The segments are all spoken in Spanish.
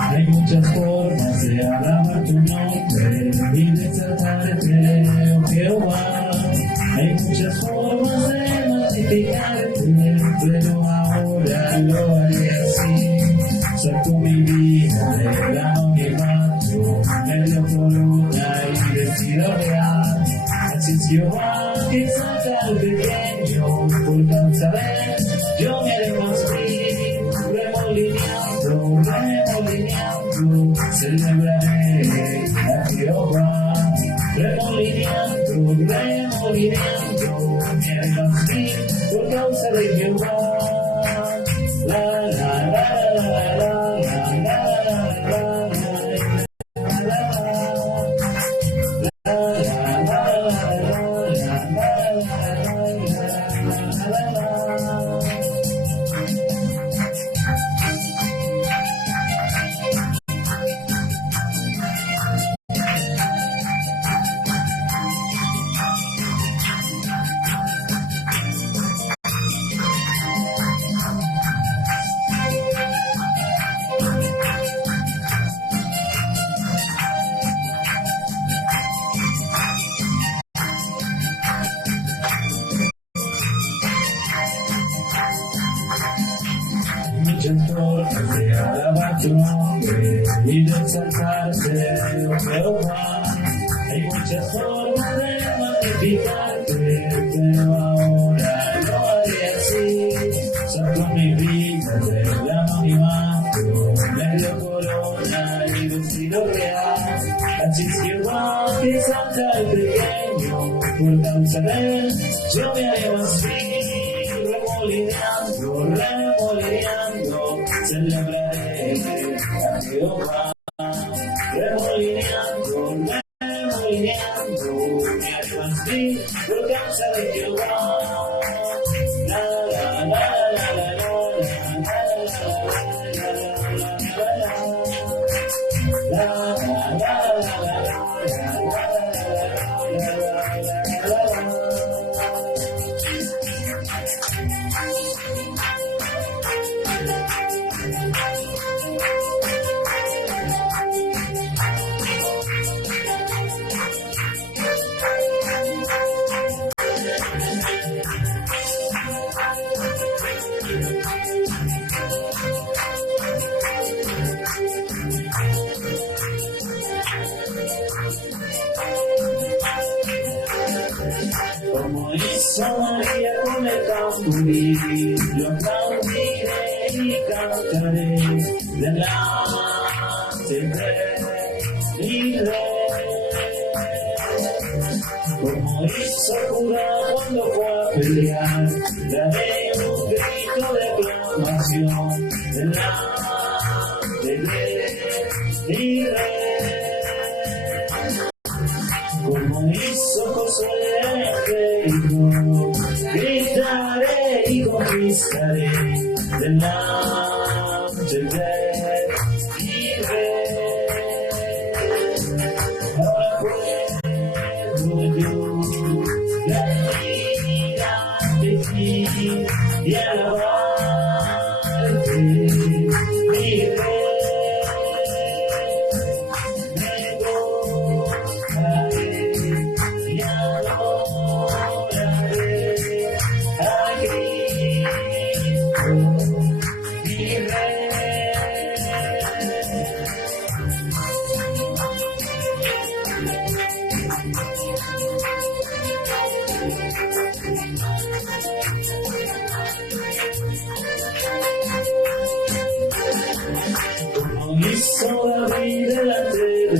Hay muchas formas de alabar tu nombre y de exaltarte, oh Jehová. Hay muchas formas de magnificarte, pero ahora lo haré así. Saco mi vida de la anonimato, me dio corona y vestido real. Así es Jehová que saca al pequeño, por causa de él yo me haré más feliz, remolineando, celebraré a Jehová. Remolineando, me haré más feliz, por causa de Jehová. La la la la la la la la muchas formas de alabar tu nombre y de exaltarte, oh Jehová. Hay muchas formas de magnificarte, pero ahora lo haré así. Saco mi vida del anonimato, me dio corona y vestido real. Así es Jehová que salta al pequeño, por causa de él yo me haré más feliz, remolineando, celebraré a Jehová. Remolineando, me haré más feliz, por causa de Jehová. La la la la la la la la. Como hizo María con el tamboril, yo aplaudiré y cantaré delante de mi rey. Como hizo Judá cuando fue a pelear, daré un grito de aclamación delante de mi rey. Como hizo Josué gritaré y conquistaré delante de mi rey. Ahora puedo yo ir ante ti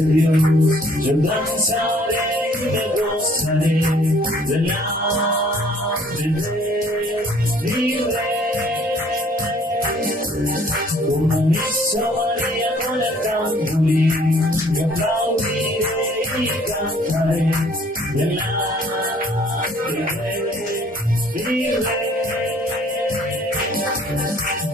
Dios, yo danzaré y me gozaré delante de mi Rey. Como hizo María con el tamborín, me aplaudiré y cantaré delante de mi Rey.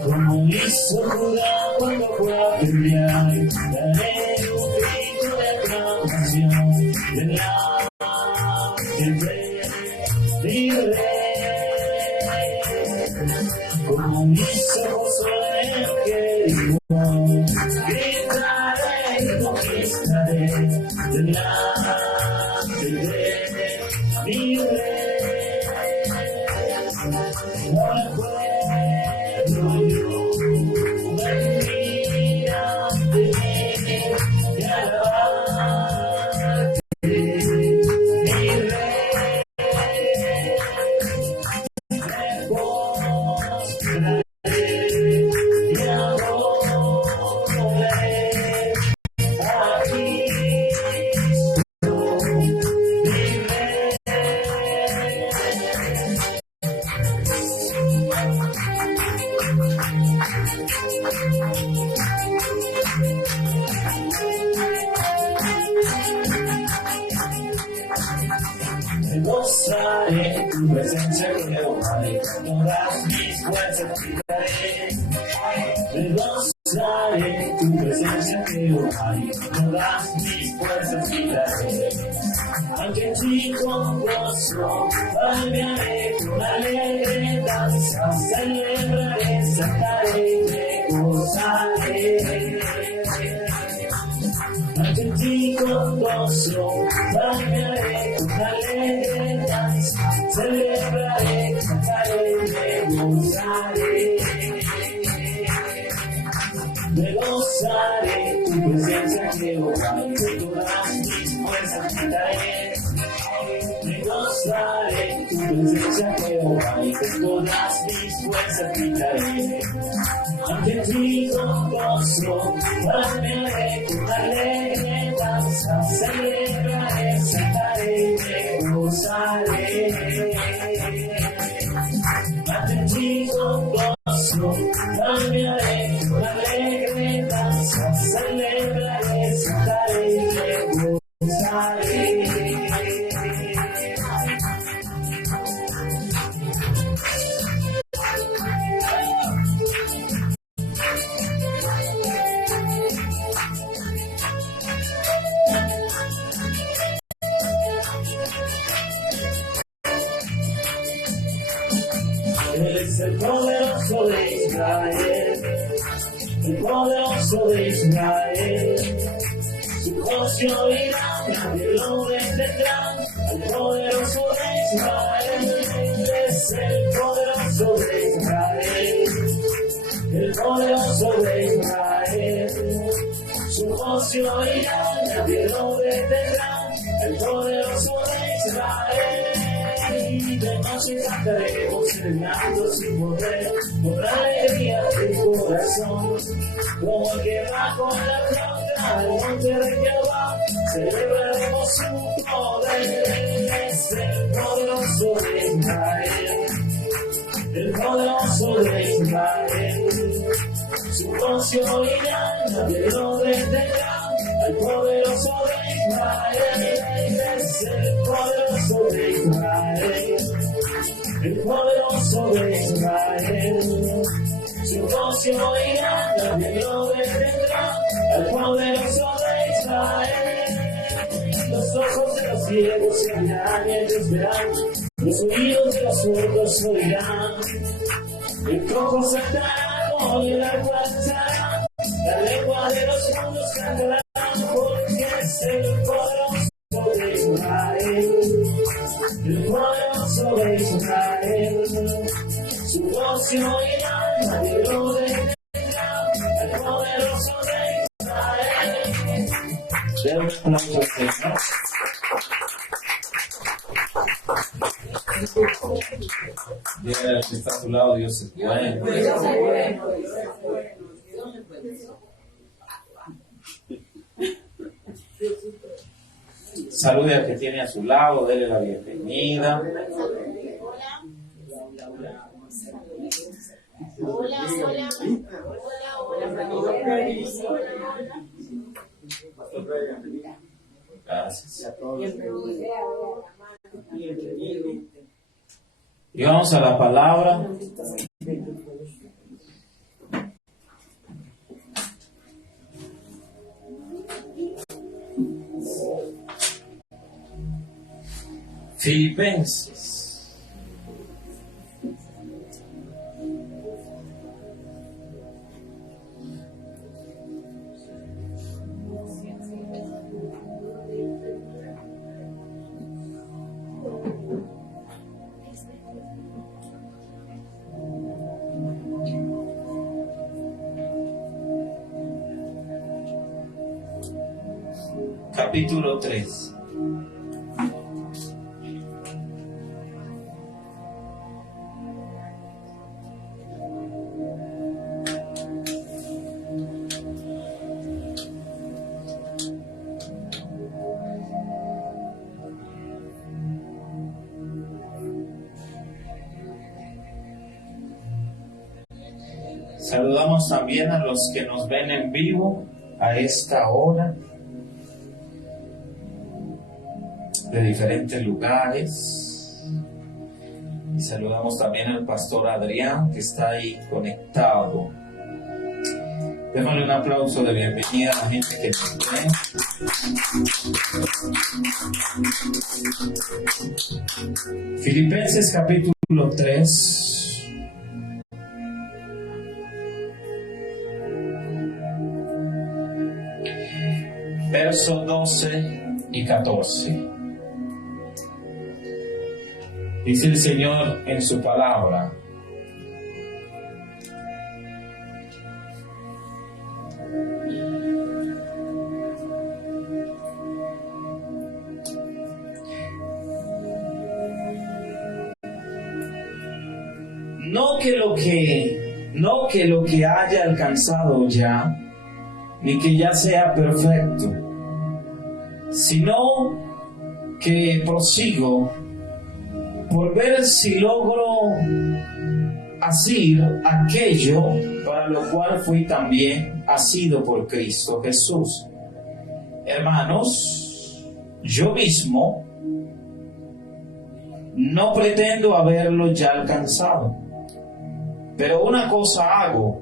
Como hizo Judá cuando fue a pelear, daré un grito de aclamación delante de mi Rey. Como hizo Josué en Jericó, gritaré y conquistaré delante de mi Rey. Ahora puedo yo venir ante mí y alabarte, mi Rey. Me postraré y adoraré a Cristo, mi Rey. Me gozaré en tu presencia, Jehová, y todas mis fuerzas quitaré. Me gozaré en tu presencia, Jehová, y todas mis fuerzas quitaré. Aunque en ti con gozo, palmearé con alegre danza, celebraré, saltaré y me gozaré. Aunque en ti con gozo, palmearé con alegre danza, celebraré, cantaré y me gozaré. Me gozaré en tu presencia, Jehová, y de todas mis fuerzas quitaré. Me gozaré en tu presencia, Jehová, y de todas mis fuerzas quitaré. Aunque en ti con gozo, palmearé con alegre danza, celebraré, saltaré y me gozaré. Ante ti con gozo, palmearé con alegre danza, celebraré, saltaré y me gozaré. Él es el poderoso de Israel, el poderoso de Israel. Su voz se oirá, nadie lo detendrá, el poderoso de Israel. Él es el poderoso de Israel, el poderoso de Israel. Su voz se oirá, nadie lo detendrá, el poderoso de Israel. De noche cantaremos celebrando su poder, con alegría del corazón, como el que va con la flauta al monte de Jehová, celebraremos su poder. Él es el poderoso de Israel, el poderoso de Israel. Su voz se oirá, nadie lo detendrá, el poderoso de Israel. Él es el poderoso de Israel, el poderoso de Israel. Su voz se oirá, nadie lo detendrá, el poderoso de Israel. Los ojos de los ciegos se abrirán y ellos verán, los oídos de los sordos oirán, el cojo saltará, y el arpa alzará, la lengua de los mundos cantará, porque es el poderoso de Israel, el poderoso de Israel. Su voz se oirá, nadie lo detendrá, el poderoso de Israel. Den un aplauso al Señor. Dios está a tu lado, Dios es bueno. Salude al que tiene a su lado, dele la bienvenida. Gracias. Y vamos a la palabra. Filipenses. Capítulo 3. Saludamos también a los que nos ven en vivo a esta hora, de diferentes lugares. Y saludamos también al pastor Adrián, que está ahí conectado. Démosle un aplauso de bienvenida a la gente que nos ve. Filipenses capítulo 3. Versos 12 y 14. Dice el Señor en su palabra: no que lo que haya alcanzado ya, ni que ya sea perfecto, sino que prosigo por ver si logro asir aquello para lo cual fui también asido por Cristo Jesús. Hermanos, yo mismo no pretendo haberlo ya alcanzado, pero una cosa hago,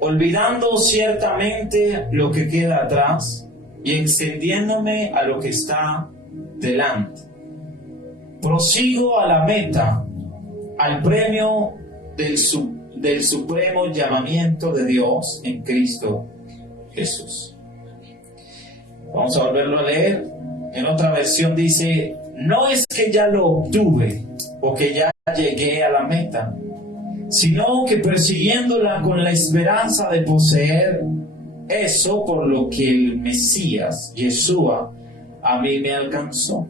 olvidando ciertamente lo que queda atrás y extendiéndome a lo que está delante. Prosigo a la meta, al premio del supremo llamamiento de Dios en Cristo Jesús. Vamos a volverlo a leer. En otra versión dice: no es que ya lo obtuve o que ya llegué a la meta, sino que persiguiéndola con la esperanza de poseer eso por lo que el Mesías, Yeshua, a mí me alcanzó.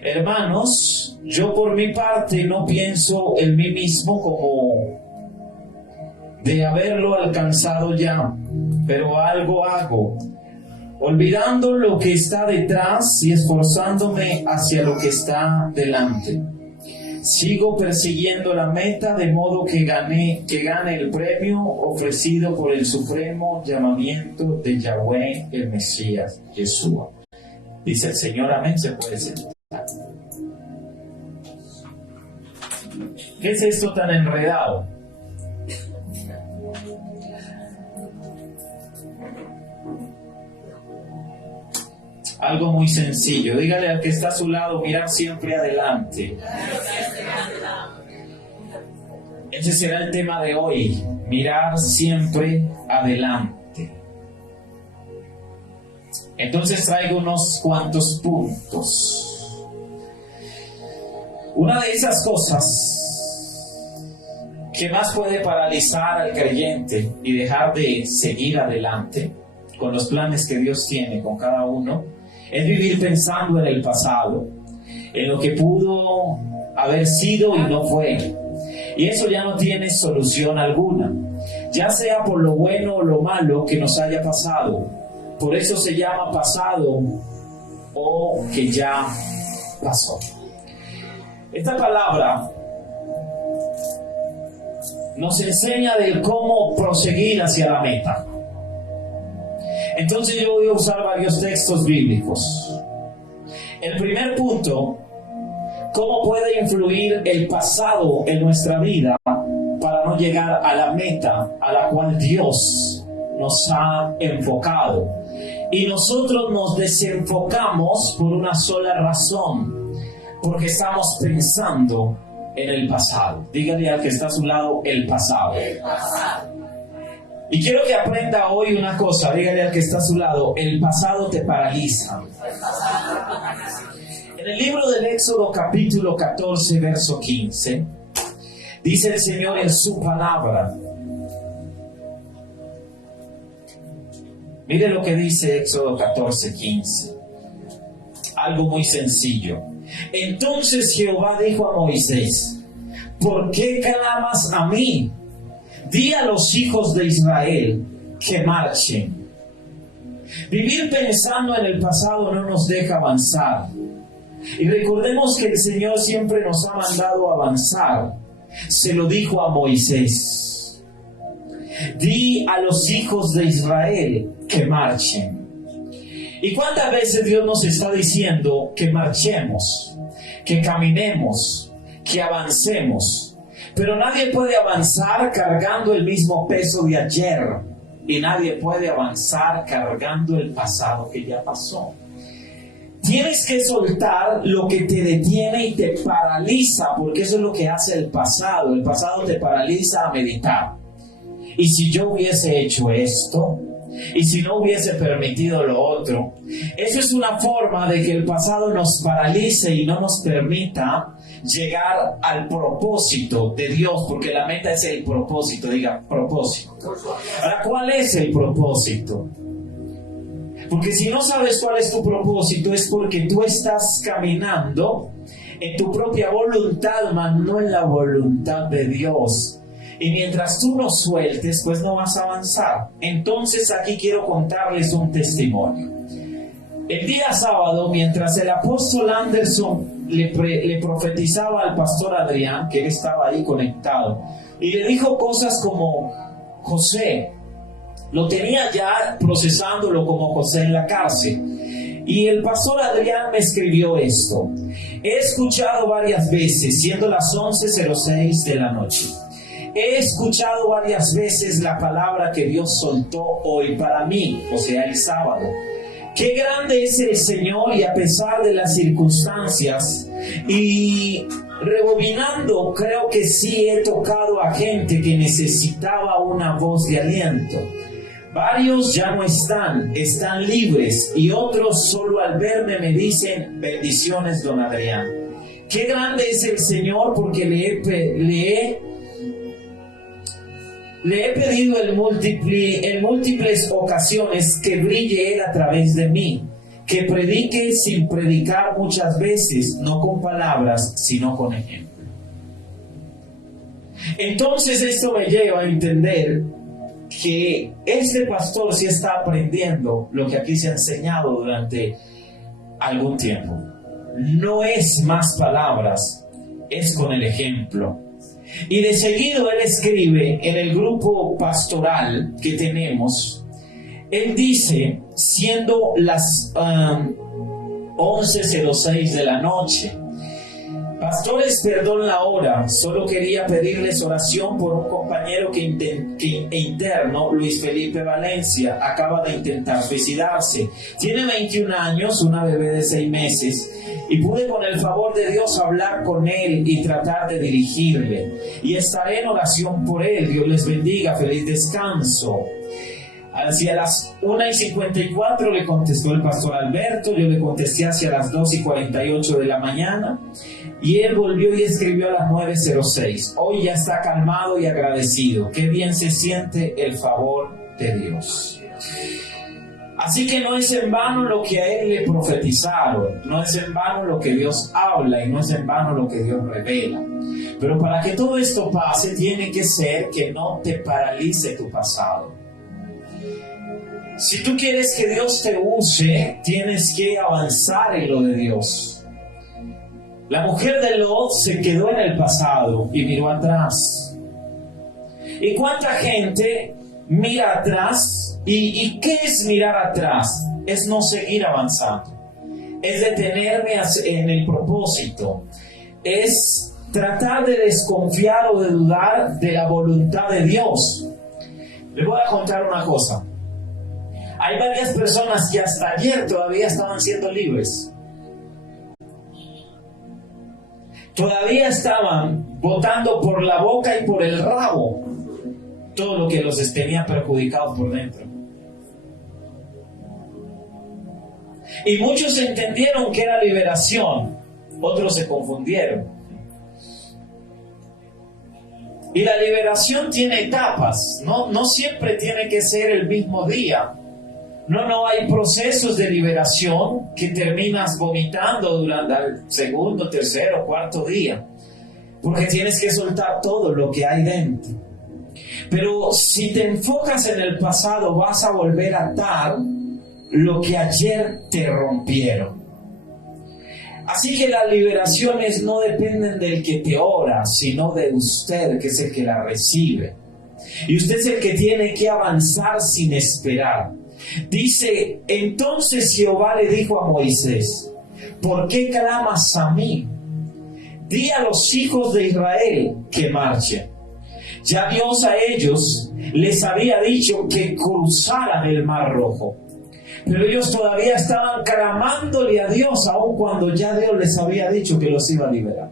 Hermanos, yo por mi parte no pienso en mí mismo como de haberlo alcanzado ya, pero algo hago, olvidando lo que está detrás y esforzándome hacia lo que está delante. Sigo persiguiendo la meta de modo que gane el premio ofrecido por el supremo llamamiento de Yahweh, el Mesías, Yeshua. Dice el Señor, amén. Se puede sentar. ¿Qué es esto tan enredado? Algo muy sencillo. Dígale al que está a su lado: mirar siempre adelante. Ese será el tema de hoy: mirar siempre adelante. Entonces traigo unos cuantos puntos. Una de esas cosas que más puede paralizar al creyente y dejar de seguir adelante con los planes que Dios tiene con cada uno es vivir pensando en el pasado, en lo que pudo haber sido y no fue. Y eso ya no tiene solución alguna, ya sea por lo bueno o lo malo que nos haya pasado. Por eso se llama pasado o que ya pasó. Esta palabra nos enseña de cómo proseguir hacia la meta. Entonces yo voy a usar varios textos bíblicos. El primer punto: ¿cómo puede influir el pasado en nuestra vida para no llegar a la meta a la cual Dios nos ha enfocado? Y nosotros nos desenfocamos por una sola razón, porque estamos pensando en el pasado. Dígale al que está a su lado: el pasado. El pasado. Y quiero que aprenda hoy una cosa. Dígale al que está a su lado: el pasado te paraliza. En el libro del Éxodo capítulo 14 verso 15 dice el Señor en su palabra. Mire lo que dice Éxodo 14, 15. Algo muy sencillo. Entonces Jehová dijo a Moisés: ¿por qué clamas a mí? Di a los hijos de Israel que marchen. Vivir pensando en el pasado no nos deja avanzar. Y recordemos que el Señor siempre nos ha mandado avanzar. Se lo dijo a Moisés: di a los hijos de Israel que marchen. ¿Y cuántas veces Dios nos está diciendo que marchemos, que caminemos, que avancemos? Pero nadie puede avanzar cargando el mismo peso de ayer, y nadie puede avanzar cargando el pasado que ya pasó. Tienes que soltar lo que te detiene y te paraliza, porque eso es lo que hace el pasado. El pasado te paraliza a meditar. Y si yo hubiese hecho esto, y si no hubiese permitido lo otro, eso es una forma de que el pasado nos paralice y no nos permita llegar al propósito de Dios, porque la meta es el propósito. Diga, propósito. Ahora, ¿cuál es el propósito? Porque si no sabes cuál es tu propósito, es porque tú estás caminando en tu propia voluntad, mas no en la voluntad de Dios. Y mientras tú no sueltes, pues no vas a avanzar. Entonces aquí quiero contarles un testimonio. El día sábado, mientras el apóstol Anderson le profetizaba al pastor Adrián, que él estaba ahí conectado, y le dijo cosas como: José, lo tenía ya procesándolo como José en la cárcel. Y el pastor Adrián me escribió esto: he escuchado varias veces, siendo las 11:06 de la noche, he escuchado varias veces la palabra que Dios soltó hoy para mí, o sea, el sábado. Qué grande es el Señor, y a pesar de las circunstancias, y rebobinando, creo que sí he tocado a gente que necesitaba una voz de aliento. Varios ya no están libres, y otros solo al verme me dicen: bendiciones, don Adrián. Qué grande es el Señor, porque le he pedido en múltiples ocasiones que brille Él a través de mí, que predique sin predicar muchas veces, no con palabras, sino con ejemplo. Entonces esto me lleva a entender que este pastor sí está aprendiendo lo que aquí se ha enseñado durante algún tiempo. No es más palabras, es con el ejemplo. Y de seguido él escribe en el grupo pastoral que tenemos. Él dice, siendo las 11:06 de la noche: pastores, perdón la hora, solo quería pedirles oración por un compañero que interno, Luis Felipe Valencia, acaba de intentar suicidarse. Tiene 21 años, una bebé de 6 meses, y pude con el favor de Dios hablar con él y tratar de dirigirle. Y estaré en oración por él. Dios les bendiga, feliz descanso. Hacia las 1:54 le contestó el pastor Alberto. Yo le contesté hacia las 2:48 de la mañana. Y él volvió y escribió a las 9:06. Hoy ya está calmado y agradecido. Qué bien se siente el favor de Dios. Así que no es en vano lo que a él le profetizaron. No es en vano lo que Dios habla, y no es en vano lo que Dios revela. Pero para que todo esto pase, tiene que ser que no te paralice tu pasado. Si tú quieres que Dios te use, tienes que avanzar en lo de Dios. La mujer de Lot se quedó en el pasado y miró atrás. ¿Y cuánta gente mira atrás? ¿Y qué es mirar atrás? Es no seguir avanzando. Es detenerme en el propósito. Es tratar de desconfiar o de dudar de la voluntad de Dios. Les voy a contar una cosa. Hay varias personas que hasta ayer todavía estaban siendo libres. Todavía estaban botando por la boca y por el rabo todo lo que los tenía perjudicados por dentro. Y muchos entendieron que era liberación, otros se confundieron. Y la liberación tiene etapas, no siempre tiene que ser el mismo día. No hay procesos de liberación que terminas vomitando durante el segundo, tercero, cuarto día. Porque tienes que soltar todo lo que hay dentro. Pero si te enfocas en el pasado, vas a volver a atar lo que ayer te rompieron. Así que las liberaciones no dependen del que te ora, sino de usted, que es el que la recibe. Y usted es el que tiene que avanzar sin esperar. Dice, entonces Jehová le dijo a Moisés, ¿por qué clamas a mí? Di a los hijos de Israel que marchen. Ya Dios a ellos les había dicho que cruzaran el Mar Rojo. Pero ellos todavía estaban clamándole a Dios, aun cuando ya Dios les había dicho que los iba a liberar.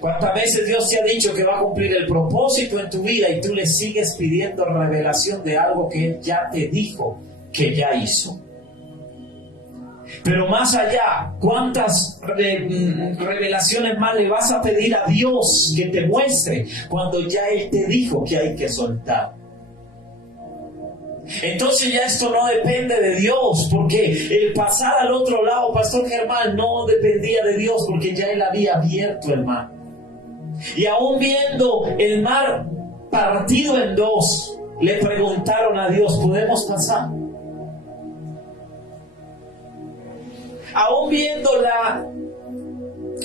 ¿Cuántas veces Dios te ha dicho que va a cumplir el propósito en tu vida y tú le sigues pidiendo revelación de algo que Él ya te dijo que ya hizo? Pero más allá, ¿cuántas revelaciones más le vas a pedir a Dios que te muestre cuando ya Él te dijo que hay que soltar? Entonces ya esto no depende de Dios, porque el pasar al otro lado, Pastor Germán, no dependía de Dios, porque ya Él había abierto el mar. Y aún viendo el mar partido en dos, le preguntaron a Dios, ¿podemos pasar? Aún viendo la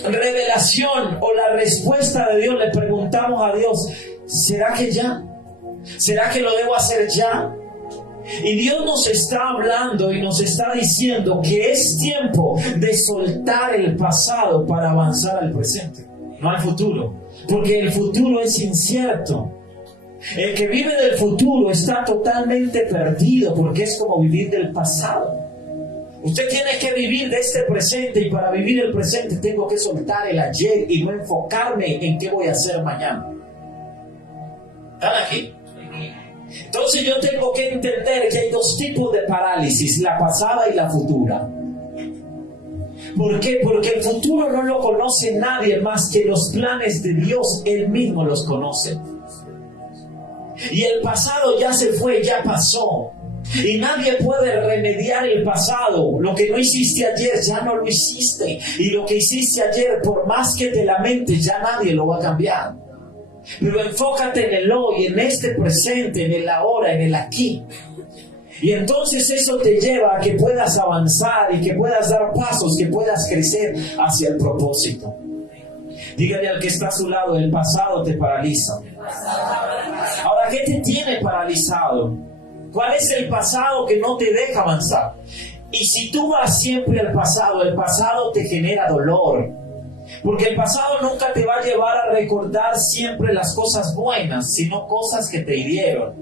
revelación o la respuesta de Dios, le preguntamos a Dios, ¿será que ya? ¿Será que lo debo hacer ya? Y Dios nos está hablando y nos está diciendo que es tiempo de soltar el pasado para avanzar al presente, no al futuro, porque el futuro es incierto. El que vive del futuro está totalmente perdido, porque es como vivir del pasado. Usted tiene que vivir de este presente, y para vivir el presente tengo que soltar el ayer y no enfocarme en qué voy a hacer mañana. ¿Están aquí? Entonces yo tengo que entender que hay dos tipos de parálisis, la pasada y la futura. ¿Por qué? Porque el futuro no lo conoce nadie más que los planes de Dios, Él mismo los conoce. Y el pasado ya se fue, ya pasó. Y nadie puede remediar el pasado. Lo que no hiciste ayer, ya no lo hiciste. Y lo que hiciste ayer, por más que te lamentes, ya nadie lo va a cambiar. Pero enfócate en el hoy, en este presente, en el ahora, en el aquí. Y entonces eso te lleva a que puedas avanzar y que puedas dar pasos, que puedas crecer hacia el propósito. Dígale al que está a su lado, el pasado te paraliza. Ahora, ¿qué te tiene paralizado? ¿Cuál es el pasado que no te deja avanzar? Y si tú vas siempre al pasado, el pasado te genera dolor. Porque el pasado nunca te va a llevar a recordar siempre las cosas buenas, sino cosas que te hirieron.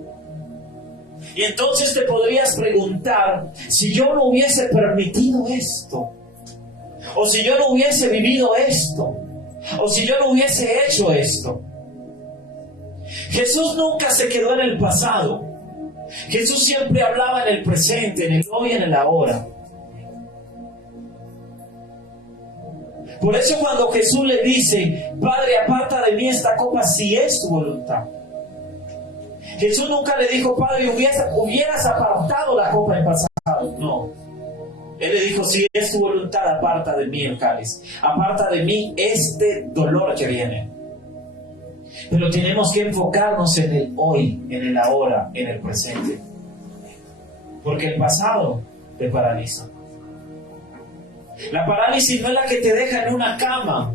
Y entonces te podrías preguntar, si yo no hubiese permitido esto, o si yo no hubiese vivido esto, o si yo no hubiese hecho esto. Jesús nunca se quedó en el pasado. Jesús siempre hablaba en el presente, en el hoy y en el ahora. Por eso cuando Jesús le dice, Padre, aparta de mí esta copa si es tu voluntad. Jesús nunca le dijo, Padre, hubieras apartado la copa en pasado. No. Él le dijo, si es tu voluntad, aparta de mí el cáliz. Aparta de mí este dolor que viene. Pero tenemos que enfocarnos en el hoy, en el ahora, en el presente. Porque el pasado te paraliza. La parálisis no es la que te deja en una cama.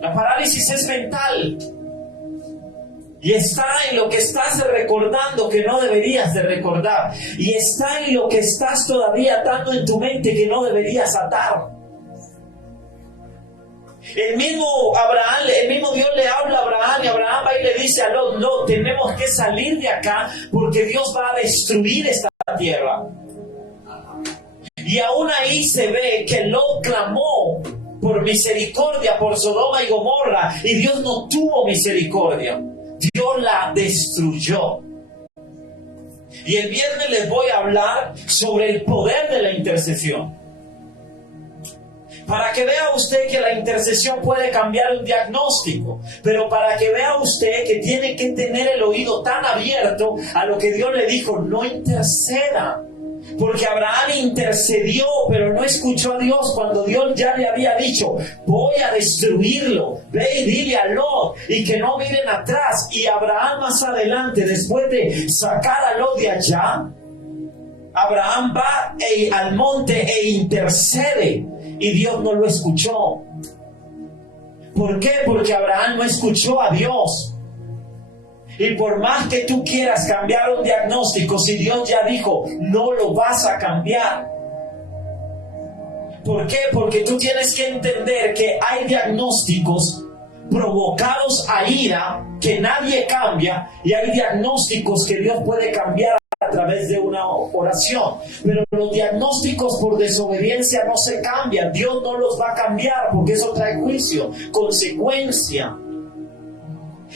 La parálisis es mental. Y está en lo que estás recordando que no deberías de recordar. Y está en lo que estás todavía atando en tu mente que no deberías atar. El mismo Dios le habla a Abraham y Abraham va y le dice a Lot, no, tenemos que salir de acá porque Dios va a destruir esta tierra. Y aún ahí se ve que Lot clamó por misericordia por Sodoma y Gomorra y Dios no tuvo misericordia. Dios la destruyó. Y el viernes les voy a hablar sobre el poder de la intercesión. Para que vea usted que la intercesión puede cambiar un diagnóstico, pero para que vea usted que tiene que tener el oído tan abierto a lo que Dios le dijo, no interceda. Porque Abraham intercedió, pero no escuchó a Dios cuando Dios ya le había dicho, voy a destruirlo, ve y dile a Lot, y que no miren atrás. Y Abraham más adelante, después de sacar a Lot de allá, Abraham va al monte e intercede, y Dios no lo escuchó. ¿Por qué? Porque Abraham no escuchó a Dios. Y por más que tú quieras cambiar un diagnóstico, si Dios ya dijo, no lo vas a cambiar. ¿Por qué? Porque tú tienes que entender que hay diagnósticos provocados a ira que nadie cambia, y hay diagnósticos que Dios puede cambiar a través de una oración. Pero los diagnósticos por desobediencia no se cambian. Dios no los va a cambiar porque eso trae juicio, consecuencia.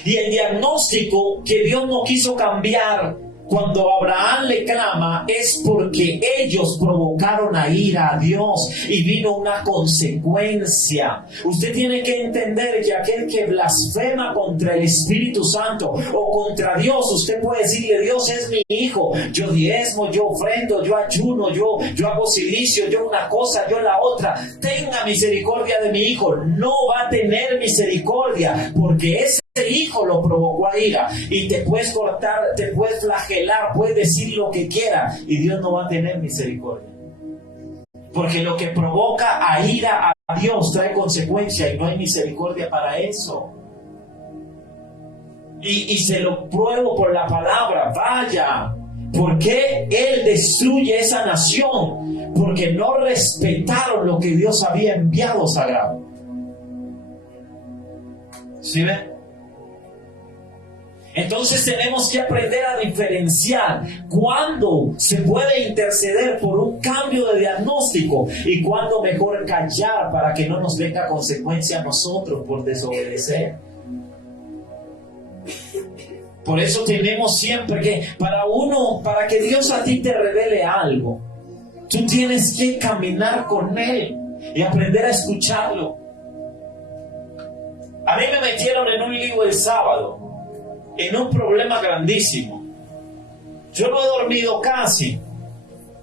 Y el diagnóstico que Dios no quiso cambiar cuando Abraham le clama es porque ellos provocaron a ira a Dios y vino una consecuencia. Usted tiene que entender que aquel que blasfema contra el Espíritu Santo o contra Dios, usted puede decirle, Dios es mi hijo, yo diezmo, yo ofrendo, yo ayuno, yo hago silicio, yo una cosa, yo la otra, tenga misericordia de mi hijo. No va a tener misericordia porque ese hijo lo provocó a ira, y te puedes cortar, te puedes flagelar, puedes decir lo que quieras y Dios no va a tener misericordia, porque lo que provoca a ira a Dios trae consecuencia y no hay misericordia para eso. Y se lo pruebo por la palabra. Vaya, ¿por qué Él destruye esa nación? Porque no respetaron lo que Dios había enviado sagrado. ¿Sí ven? Entonces tenemos que aprender a diferenciar cuándo se puede interceder por un cambio de diagnóstico y cuándo mejor callar para que no nos venga consecuencia a nosotros por desobedecer. Por eso tenemos siempre que, para que Dios a ti te revele algo, tú tienes que caminar con Él y aprender a escucharlo. A mí me metieron en un lío el sábado, en un problema grandísimo. Yo no he dormido casi,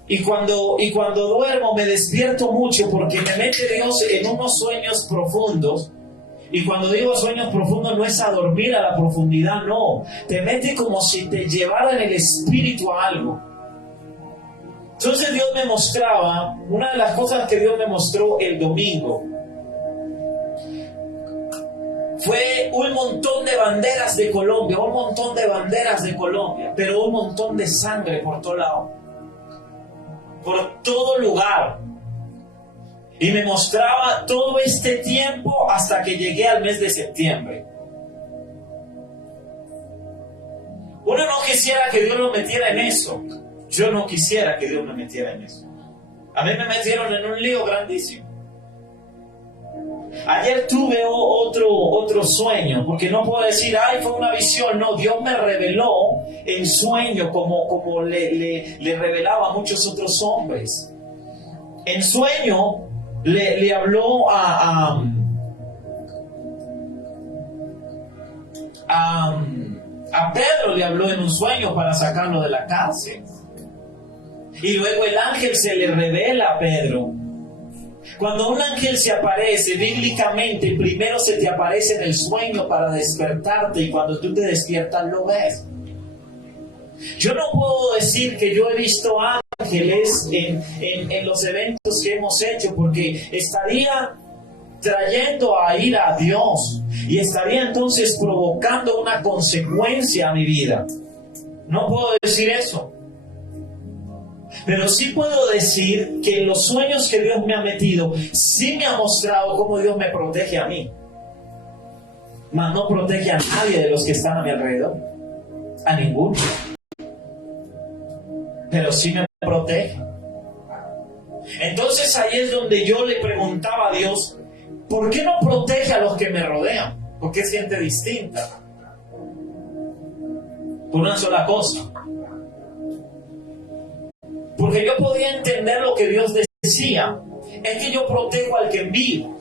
y cuando duermo me despierto mucho porque me mete Dios en unos sueños profundos. Y cuando digo sueños profundos no es a dormir a la profundidad, no, te mete como si te llevara en el espíritu a algo. Entonces Dios me mostraba, una de las cosas que Dios me mostró el domingo fue un montón de banderas de Colombia, pero un montón de sangre por todo lado, por todo lugar. Y me mostraba todo este tiempo hasta que llegué al mes de septiembre. Uno no quisiera que Dios lo metiera en eso. Yo no quisiera que Dios me metiera en eso. A mí me metieron en un lío grandísimo. Ayer tuve otro sueño, porque no puedo decir, ay, fue una visión. No, Dios me reveló en sueño como le revelaba a muchos otros hombres. En sueño le habló a Pedro, le habló en un sueño para sacarlo de la cárcel. Y luego el ángel se le revela a Pedro. Cuando un ángel se aparece, bíblicamente, primero se te aparece en el sueño para despertarte, y cuando tú te despiertas lo ves. Yo no puedo decir que yo he visto ángeles en los eventos que hemos hecho, porque estaría trayendo a ira a Dios y estaría entonces provocando una consecuencia a mi vida. No puedo decir eso. Pero sí puedo decir que en los sueños que Dios me ha metido, sí me ha mostrado cómo Dios me protege a mí. Mas no protege a nadie de los que están a mi alrededor. A ninguno. Pero sí me protege. Entonces ahí es donde yo le preguntaba a Dios, ¿por qué no protege a los que me rodean? ¿Por qué es gente distinta? Por una sola cosa. Porque yo podía entender lo que Dios decía. Es que yo protejo al que envío.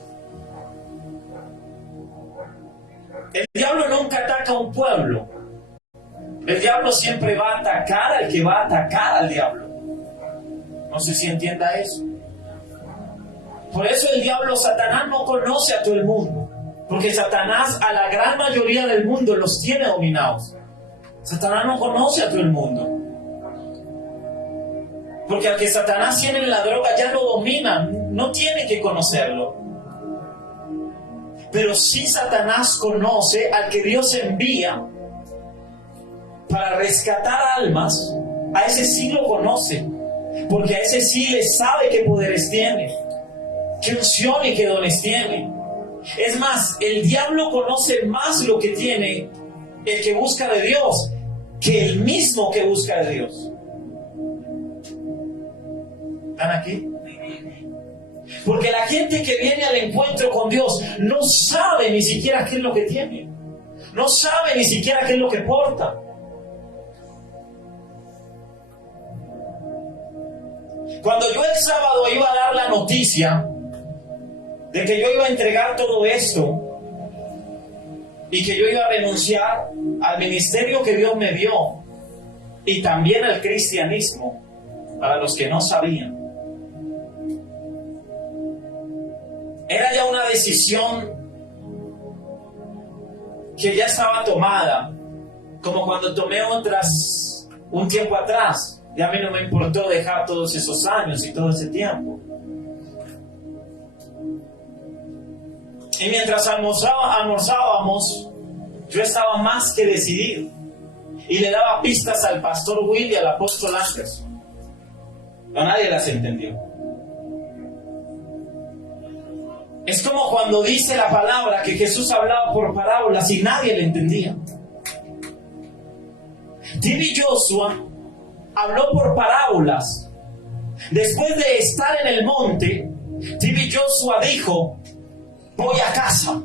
El diablo nunca ataca a un pueblo. El diablo siempre va a atacar al que va a atacar al diablo. No sé si entienda eso. Por eso el diablo, Satanás, no conoce a todo el mundo. Porque Satanás a la gran mayoría del mundo los tiene dominados. Satanás no conoce a todo el mundo. Porque al que Satanás tiene en la droga ya lo domina. No tiene que conocerlo. Pero sí Satanás conoce al que Dios envía para rescatar almas. A ese sí lo conoce. Porque a ese sí le sabe qué poderes tiene, qué unción y qué dones tiene. Es más, el diablo conoce más lo que tiene el que busca de Dios que el mismo que busca de Dios. ¿Están aquí? Porque la gente que viene al encuentro con Dios no sabe ni siquiera qué es lo que tiene. No sabe ni siquiera qué es lo que porta. Cuando yo el sábado iba a dar la noticia de que yo iba a entregar todo esto y que yo iba a renunciar al ministerio que Dios me dio y también al cristianismo, para los que no sabían, era ya una decisión que ya estaba tomada, como cuando tomé otras un tiempo atrás. Ya a mí no me importó dejar todos esos años y todo ese tiempo. Y mientras almorzábamos, yo estaba más que decidido. Y le daba pistas al pastor Will y al apóstol Anderson. No, nadie las entendió. Es como cuando dice la palabra que Jesús hablaba por parábolas y nadie le entendía. D.B. Joshua habló por parábolas. Después de estar en el monte, D.B. Joshua dijo: voy a casa,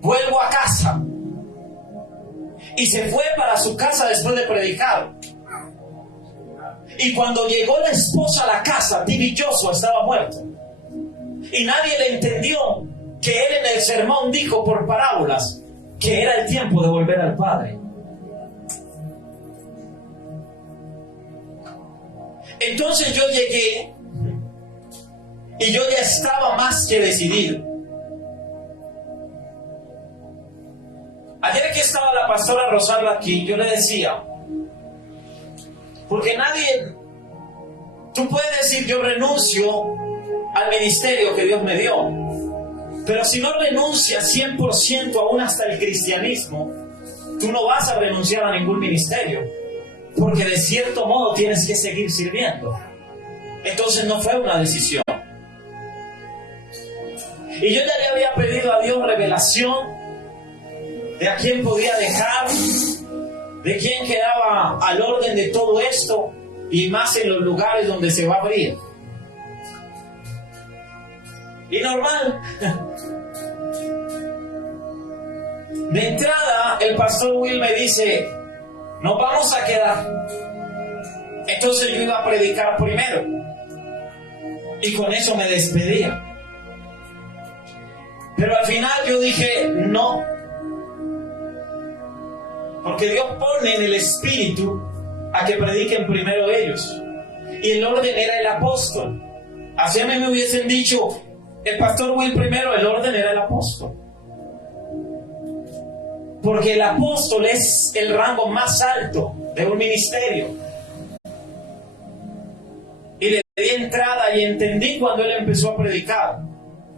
vuelvo a casa. Y se fue para su casa después de predicar. Y cuando llegó la esposa a la casa, D.B. Joshua estaba muerto. Y nadie le entendió que él en el sermón dijo por parábolas que era el tiempo de volver al Padre. Entonces yo llegué y yo ya estaba más que decidido. Ayer que estaba la pastora Rosalba aquí, yo le decía, porque nadie, tú puedes decir yo renuncio al ministerio que Dios me dio, pero si no renuncias 100% aún hasta el cristianismo, tú no vas a renunciar a ningún ministerio, porque de cierto modo tienes que seguir sirviendo. Entonces no fue una decisión. Y yo ya le había pedido a Dios revelación de a quién podía dejar, de quién quedaba al orden de todo esto, y más en los lugares donde se va a abrir. Y normal, de entrada el pastor Will me dice: nos vamos a quedar. Entonces yo iba a predicar primero y con eso me despedía. Pero al final yo dije no, porque Dios pone en el espíritu a que prediquen primero ellos, y el orden era el apóstol. Así a mí me hubiesen dicho el pastor Will primero, el orden era el apóstol, porque el apóstol es el rango más alto de un ministerio. Y le di entrada y entendí cuando él empezó a predicar.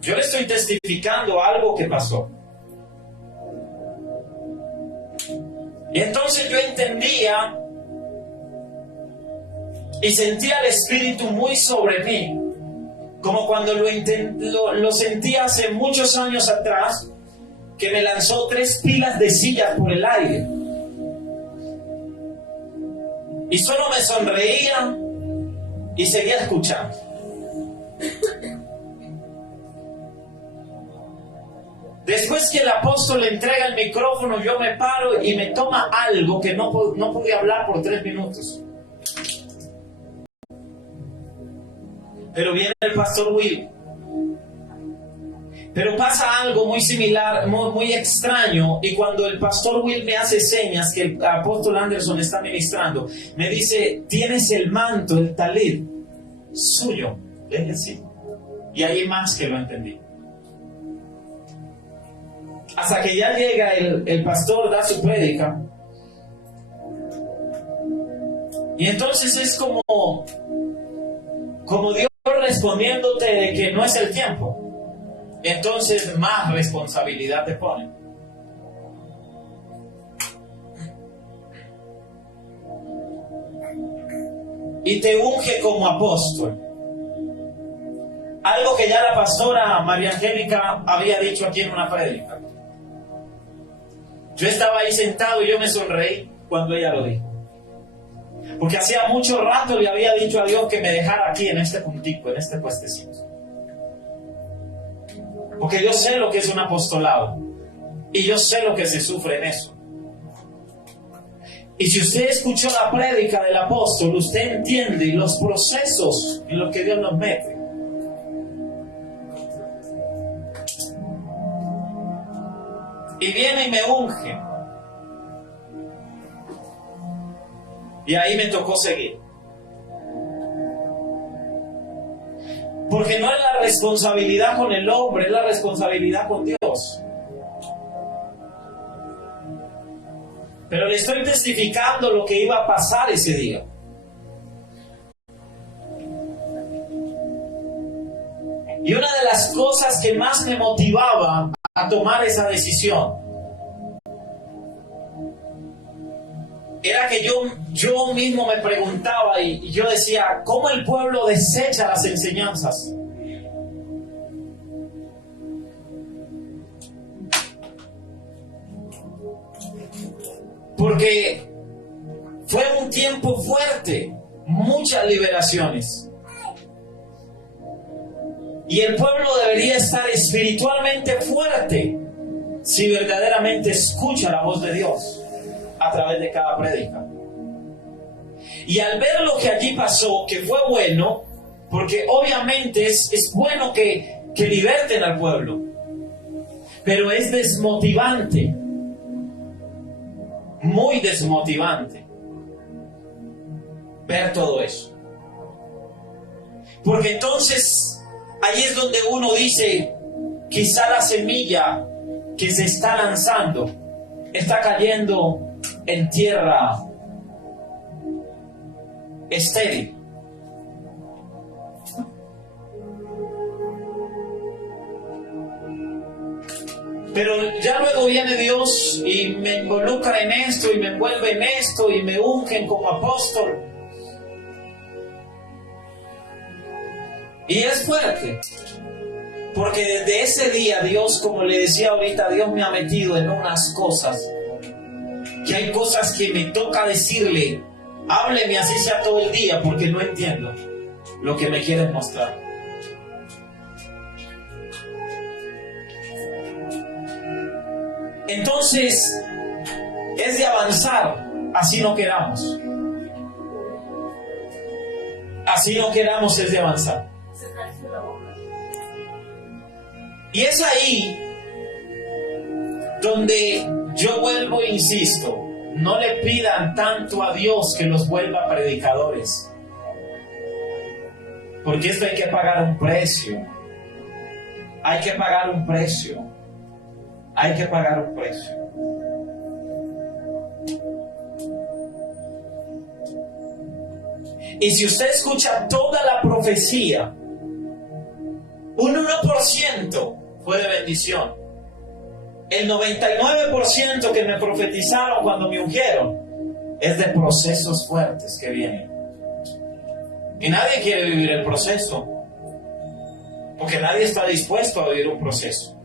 Yo le estoy testificando algo que pasó. Y entonces yo entendía y sentía el Espíritu muy sobre mí, como cuando lo sentí hace muchos años atrás, que me lanzó 3 pilas de sillas por el aire. Y solo me sonreía y seguía escuchando. Después que el apóstol le entrega el micrófono, yo me paro y me toma algo que no podía hablar por 3 minutos. Pero viene el pastor Will. Pero pasa algo muy similar, muy extraño, y cuando el pastor Will me hace señas que el apóstol Anderson está ministrando, me dice: tienes el manto, el talit suyo. Le dije sí. Y ahí más que lo entendí. Hasta que ya llega el pastor, da su prédica. Y entonces es como Dios respondiéndote de que no es el tiempo. Entonces más responsabilidad te pone. Y te unge como apóstol. Algo que ya la pastora María Angélica había dicho aquí en una prédica. Yo estaba ahí sentado y yo me sonreí cuando ella lo dijo. Porque hacía mucho rato le había dicho a Dios que me dejara aquí en este puntico, en este puestecito. Porque yo sé lo que es un apostolado. Y yo sé lo que se sufre en eso. Y si usted escuchó la prédica del apóstol, usted entiende los procesos en los que Dios nos mete. Y viene y me unge. Y ahí me tocó seguir. Porque no es la responsabilidad con el hombre, es la responsabilidad con Dios. Pero le estoy testificando lo que iba a pasar ese día. Y una de las cosas que más me motivaba a tomar esa decisión era que yo mismo me preguntaba y yo decía: ¿cómo el pueblo desecha las enseñanzas? Porque fue un tiempo fuerte, muchas liberaciones. Y el pueblo debería estar espiritualmente fuerte si verdaderamente escucha la voz de Dios a través de cada prédica. Y al ver lo que allí pasó, que fue bueno, porque obviamente es bueno que liberten al pueblo, pero es desmotivante, muy desmotivante ver todo eso. Porque entonces ahí es donde uno dice: quizá la semilla que se está lanzando está cayendo en tierra estéril. Pero ya luego viene Dios y me involucra en esto y me envuelve en esto y me ungen como apóstol. Y es fuerte, porque desde ese día Dios, como le decía ahorita, Dios me ha metido en unas cosas, que hay cosas que me toca decirle: hábleme así sea todo el día, porque no entiendo lo que me quieres mostrar. Entonces, es de avanzar, así no queramos. Así no queramos, es de avanzar. Y es ahí donde yo vuelvo e insisto: no le pidan tanto a Dios que los vuelva predicadores, porque esto hay que pagar un precio. Hay que pagar un precio. Hay que pagar un precio. Y si usted escucha toda la profecía, un 1% fue de bendición. El 99% que me profetizaron cuando me ungieron es de procesos fuertes que vienen. Y nadie quiere vivir el proceso, porque nadie está dispuesto a vivir un proceso.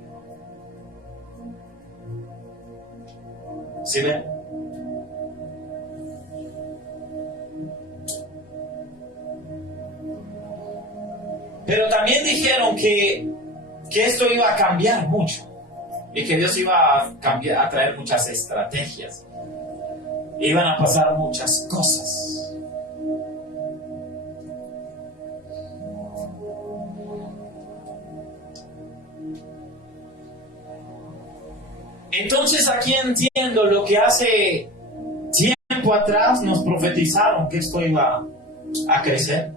¿Sí ven? Pero también dijeron que esto iba a cambiar mucho y que Dios iba a traer muchas estrategias. Iban a pasar muchas cosas. Entonces aquí entiendo lo que hace tiempo atrás nos profetizaron que esto iba a crecer.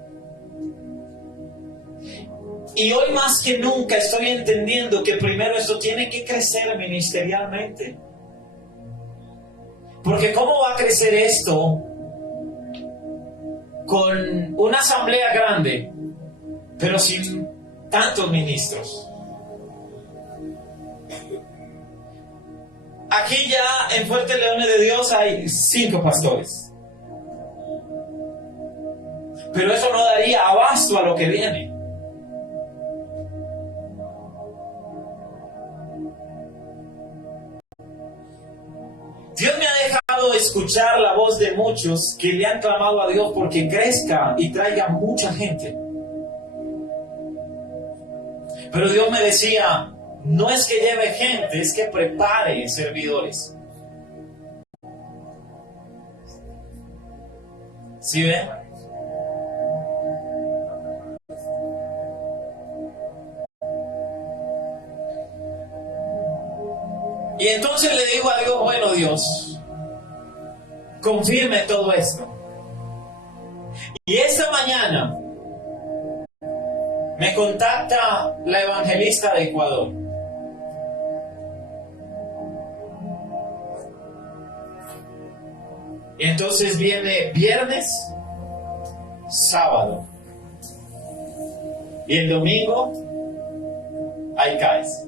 Y hoy más que nunca estoy entendiendo que primero esto tiene que crecer ministerialmente. Porque ¿cómo va a crecer esto con una asamblea grande, pero sin tantos ministros? Aquí ya en Fuerte Leones de Dios hay 5 pastores. Pero eso no daría abasto a lo que viene. Dios me ha dejado escuchar la voz de muchos que le han clamado a Dios porque crezca y traiga mucha gente. Pero Dios me decía, no es que lleve gente, es que prepare servidores. ¿Sí ven? Y entonces le digo a Dios, bueno Dios, confirme todo esto. Y esta mañana me contacta la evangelista de Ecuador. Y entonces viene viernes, sábado. Y el domingo, ahí caes.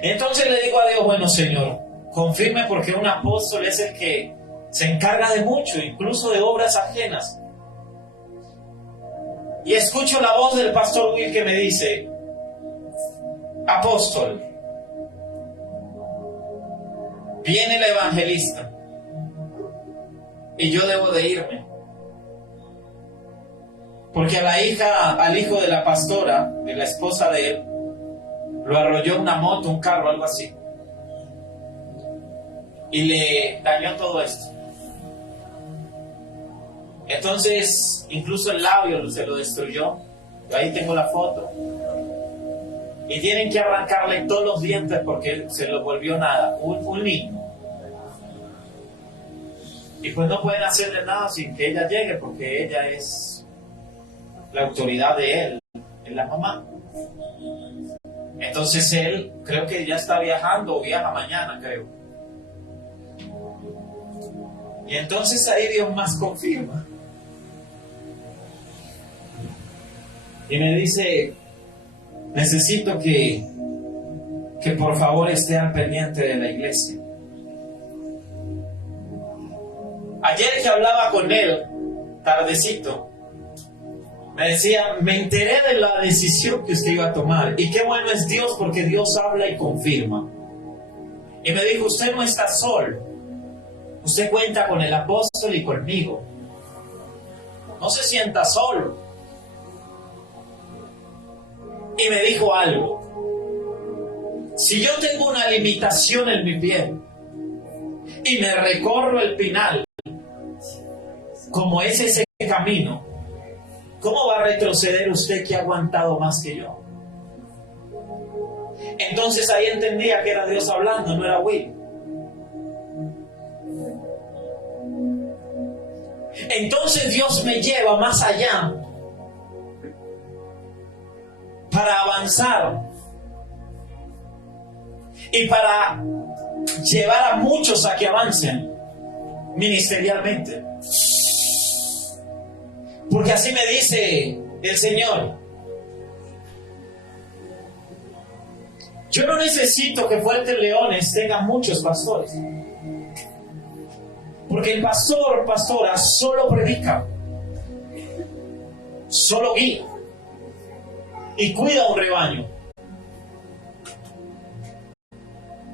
Entonces le digo a Dios, bueno Señor, confirme porque un apóstol es el que se encarga de mucho, incluso de obras ajenas. Y escucho la voz del pastor Will que me dice, apóstol, viene la evangelista y yo debo de irme. Porque al hijo de la pastora, de la esposa de él, lo arrolló una moto, un carro, algo así. Y le dañó todo esto. Entonces, incluso el labio se lo destruyó. Ahí tengo la foto. Y tienen que arrancarle todos los dientes porque se lo volvió nada. Un niño. Y pues no pueden hacerle nada sin que ella llegue porque ella es la autoridad de él. Es la mamá. Entonces él creo que ya está viajando o viaja mañana, creo. Y entonces ahí Dios más confirma. Y me dice, necesito que por favor esté al pendiente de la iglesia. Ayer que hablaba con él, tardecito, me decía, me enteré de la decisión que usted iba a tomar. Y qué bueno es Dios porque Dios habla y confirma. Y me dijo, usted no está solo. Usted cuenta con el apóstol y conmigo. No se sienta solo. Y me dijo algo. Si yo tengo una limitación en mi pie y me recorro el Pinal, como es ese camino, ¿cómo va a retroceder usted que ha aguantado más que yo? Entonces ahí entendía que era Dios hablando, no era Will. Entonces Dios me lleva más allá para avanzar y para llevar a muchos a que avancen ministerialmente. Porque así me dice el Señor. Yo no necesito que Fuertes Leones tengan muchos pastores. Porque el pastor, pastora, solo predica, solo guía y cuida un rebaño.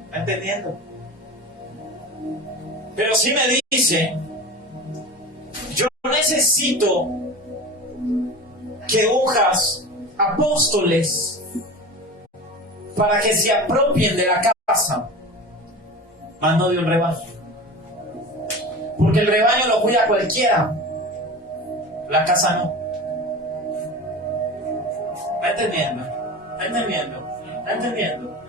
¿Está entendiendo? Pero si me dice, yo necesito que unjas apóstoles para que se apropien de la casa, más no de un rebaño. Porque el rebaño lo cuida cualquiera, la casa no. ¿Está entendiendo? ¿Está entendiendo? ¿Está entendiendo?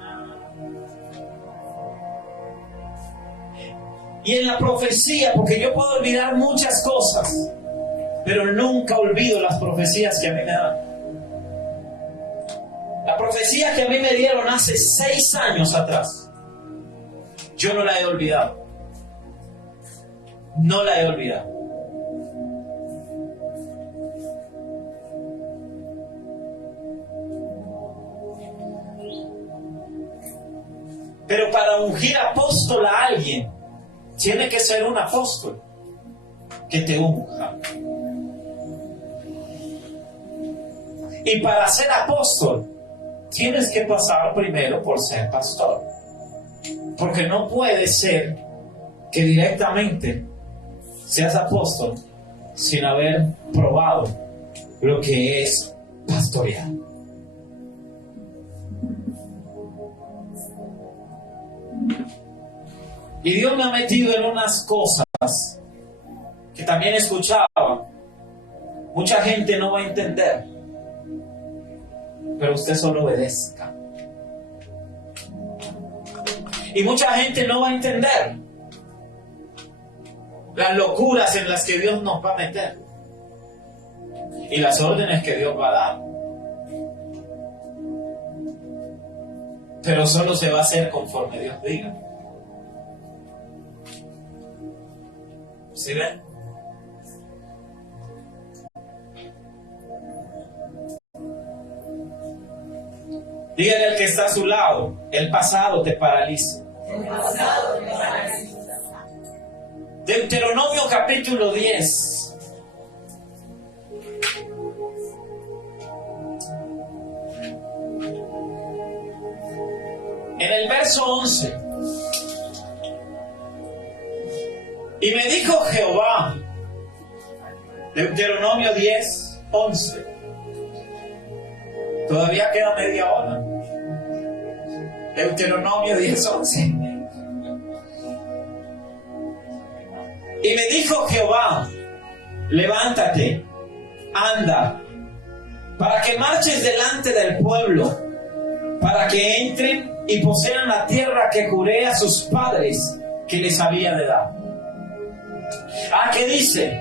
Y en la profecía, porque yo puedo olvidar muchas cosas, pero nunca olvido las profecías que a mí me dan. La profecía que a mí me dieron hace 6 años atrás, yo no la he olvidado. No la he olvidado. Pero para ungir apóstol a alguien, tiene que ser un apóstol que te unja. Y para ser apóstol, tienes que pasar primero por ser pastor. Porque no puede ser que directamente seas apóstol sin haber probado lo que es pastorear. Y Dios me ha metido en unas cosas que también escuchaba. Mucha gente no va a entender, pero usted solo obedezca. Y mucha gente no va a entender las locuras en las que Dios nos va a meter y las órdenes que Dios va a dar. Pero solo se va a hacer conforme Dios diga. ¿Sí ven? Dígale al que está a su lado, el pasado te paraliza. El pasado te paraliza. Deuteronomio capítulo 10. En el verso 11. Y me dijo Jehová, Deuteronomio 10, 11. Todavía queda media hora. Deuteronomio 10, 11. Y me dijo Jehová, levántate, anda, para que marches delante del pueblo, para que entren y posean la tierra que juré a sus padres que les había de dar. ¿Qué dice?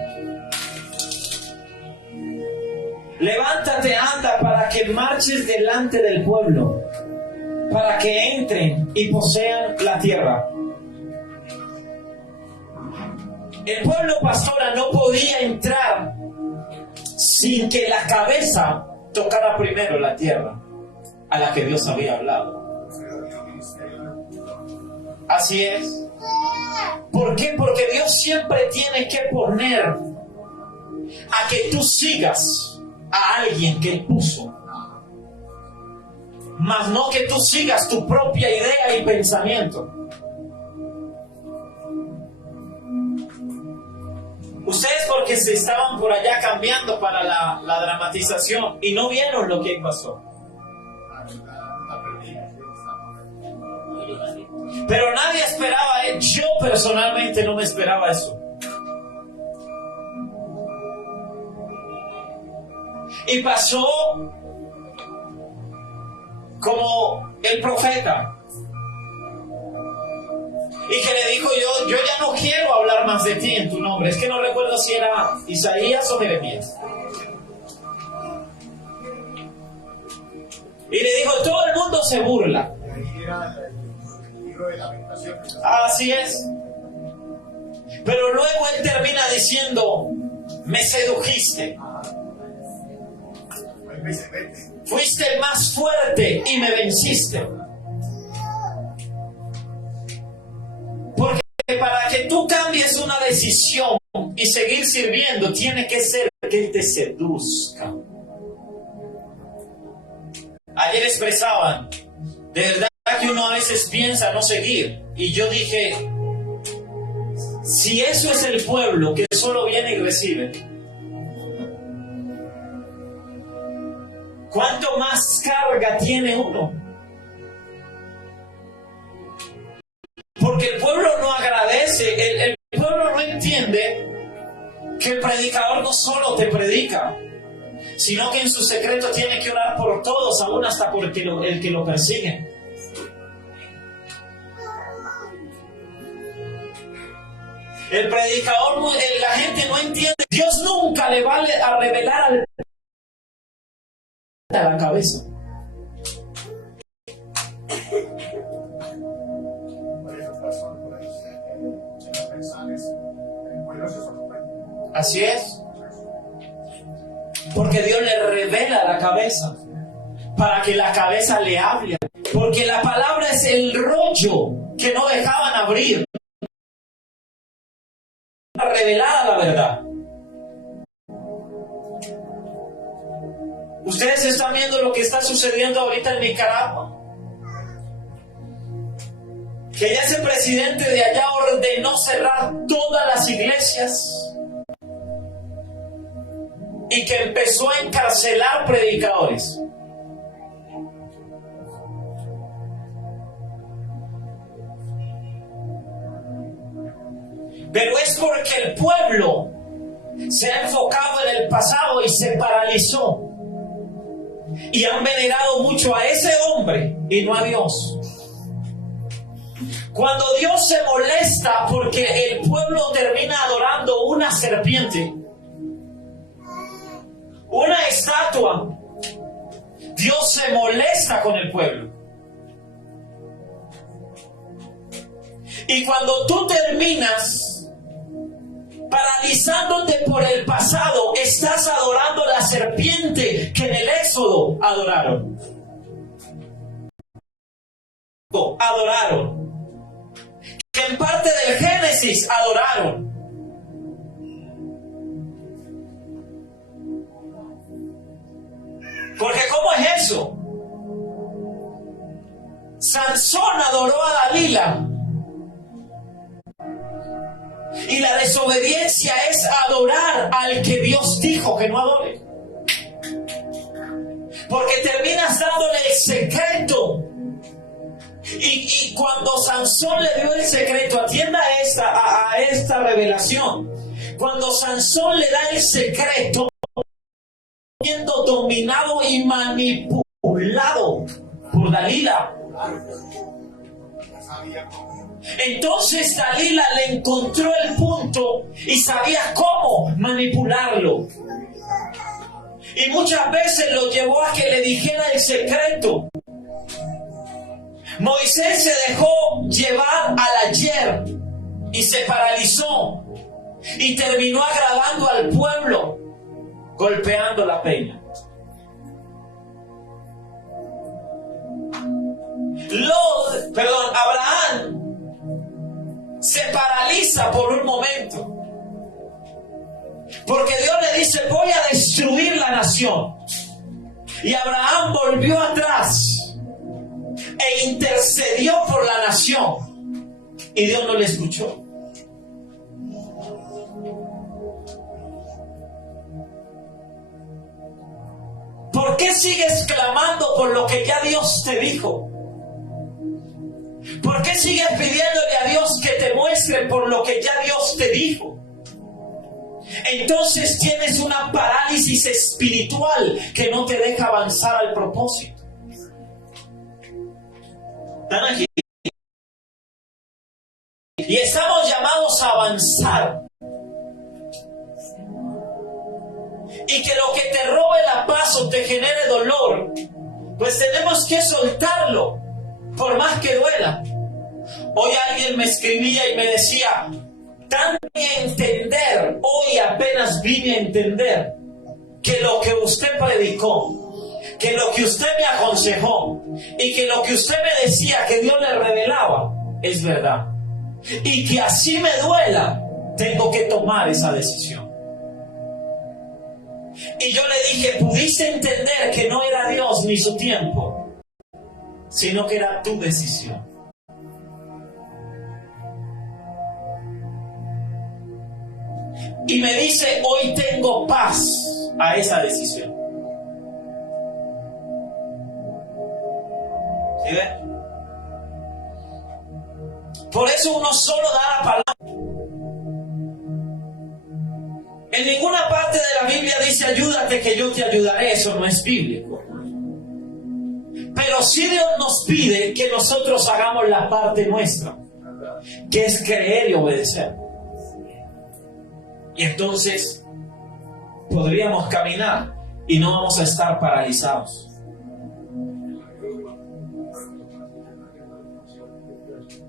Levántate, anda, para que marches delante del pueblo, para que entren y posean la tierra. El pueblo, pastora, no podía entrar sin que la cabeza tocara primero la tierra a la que Dios había hablado. Así es. ¿Por qué? Porque Dios siempre tiene que poner a que tú sigas a alguien que Él puso, más no que tú sigas tu propia idea y pensamiento. Ustedes porque se estaban por allá cambiando para la dramatización y no vieron lo que pasó. Pero nadie esperaba, yo personalmente no me esperaba eso. Y pasó como el profeta. Y que le dijo, yo ya no quiero hablar más de ti en tu nombre. Es que no recuerdo si era Isaías o Jeremías. Y le dijo, todo el mundo se burla. Así es. Pero luego él termina diciendo, me sedujiste. Fuiste el más fuerte y me venciste. Porque para que tú cambies una decisión y seguir sirviendo, tiene que ser que Él te seduzca. Ayer expresaban, de verdad que uno a veces piensa no seguir. Y yo dije, si eso es el pueblo que solo viene y recibe, ¿cuánto más carga tiene uno? Porque el pueblo no agradece, el pueblo no entiende que el predicador no solo te predica, sino que en su secreto tiene que orar por todos, aún hasta por el que lo persigue. El predicador, la gente no entiende. Dios nunca le va a revelar a la cabeza. Así es. Porque Dios le revela la cabeza para que la cabeza le hable. Porque la palabra es el rollo que no dejaban abrir. Revelada la verdad. Ustedes están viendo lo que está sucediendo ahorita en Nicaragua. Que ya ese presidente de allá ordenó cerrar todas las iglesias y que empezó a encarcelar predicadores. Pero es porque el pueblo se ha enfocado en el pasado y se paralizó. Y han venerado mucho a ese hombre y no a Dios. Cuando Dios se molesta porque el pueblo termina adorando una serpiente, una estatua, Dios se molesta con el pueblo. Y cuando tú terminas paralizándote por el pasado, estás adorando la serpiente que en el Éxodo adoraron. Que en parte del Génesis adoraron. Porque ¿cómo es eso? Sansón adoró a Dalila. Y la desobediencia es adorar al que Dios dijo que no adore. Porque terminas dándole el secreto. Y cuando Sansón le dio el secreto, atienda a esta revelación. Cuando Sansón le da el secreto, siendo dominado y manipulado por Dalila. Entonces Dalila le encontró el punto y sabía cómo manipularlo. Y muchas veces lo llevó a que le dijera el secreto. Moisés se dejó llevar al ayer y se paralizó y terminó agradando al pueblo, golpeando la peña. Abraham se paraliza por un momento, porque Dios le dice: voy a destruir la nación. Y Abraham volvió atrás e intercedió por la nación, y Dios no le escuchó. ¿Por qué sigues clamando por lo que ya Dios te dijo? ¿Por qué sigues pidiéndole a Dios que te muestre por lo que ya Dios te dijo? Entonces tienes una parálisis espiritual que no te deja avanzar al propósito. ¿Están aquí? Y estamos llamados a avanzar. Y que lo que te robe la paz o te genere dolor, pues tenemos que soltarlo, por más que duela. Hoy alguien me escribía y me decía: tanto entender, hoy apenas vine a entender que lo que usted predicó que lo que usted me aconsejó y que lo que usted me decía que Dios le revelaba es verdad. Y que así me duela, tengo que tomar esa decisión. Y yo le dije, pudiste entender que no era Dios ni su tiempo, sino que era tu decisión. Y me dice, hoy tengo paz a esa decisión. ¿Sí ven? Por eso uno solo da la palabra. En ninguna parte de la Biblia dice ayúdate que yo te ayudaré. Eso no es bíblico. Pero sí Dios nos pide que nosotros hagamos la parte nuestra, que es creer y obedecer. Y entonces podríamos caminar y no vamos a estar paralizados.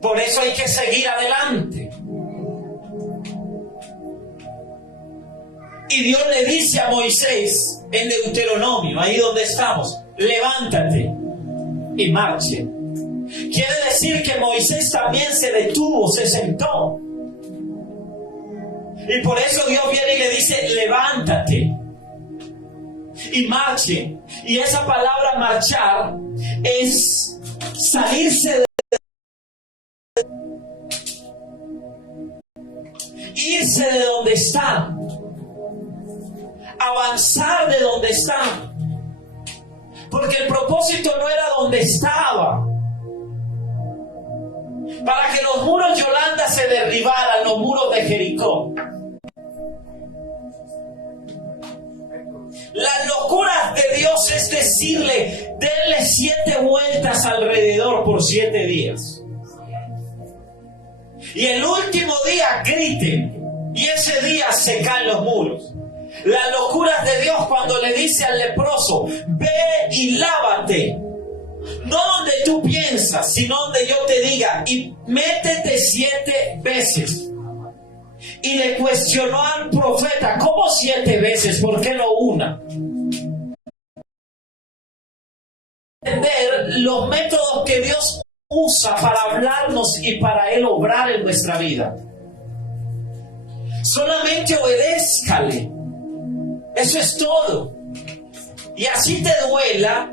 Por eso hay que seguir adelante. Y Dios le dice a Moisés en Deuteronomio, ahí donde estamos, levántate y marche. Quiere decir que Moisés también se detuvo, se sentó. Y por eso Dios viene y le dice, levántate y marche. Y esa palabra marchar es salirse de... irse de donde están, avanzar de donde están, porque el propósito no era donde estaba. Para que los muros Yolanda se derribaran, los muros de Jericó. Las locuras de Dios es decirle, denle 7 vueltas alrededor por 7 días. Y el último día griten, y ese día se caen los muros. Las locuras de Dios cuando le dice al leproso, ve y lávate. No donde tú piensas, sino donde yo te diga, y métete 7 veces. Y le cuestionó al profeta, ¿cómo 7 veces? ¿Por qué no una? Entender los métodos que Dios usa para hablarnos y para Él obrar en nuestra vida. Solamente obedézcale. Eso es todo. Y así te duela,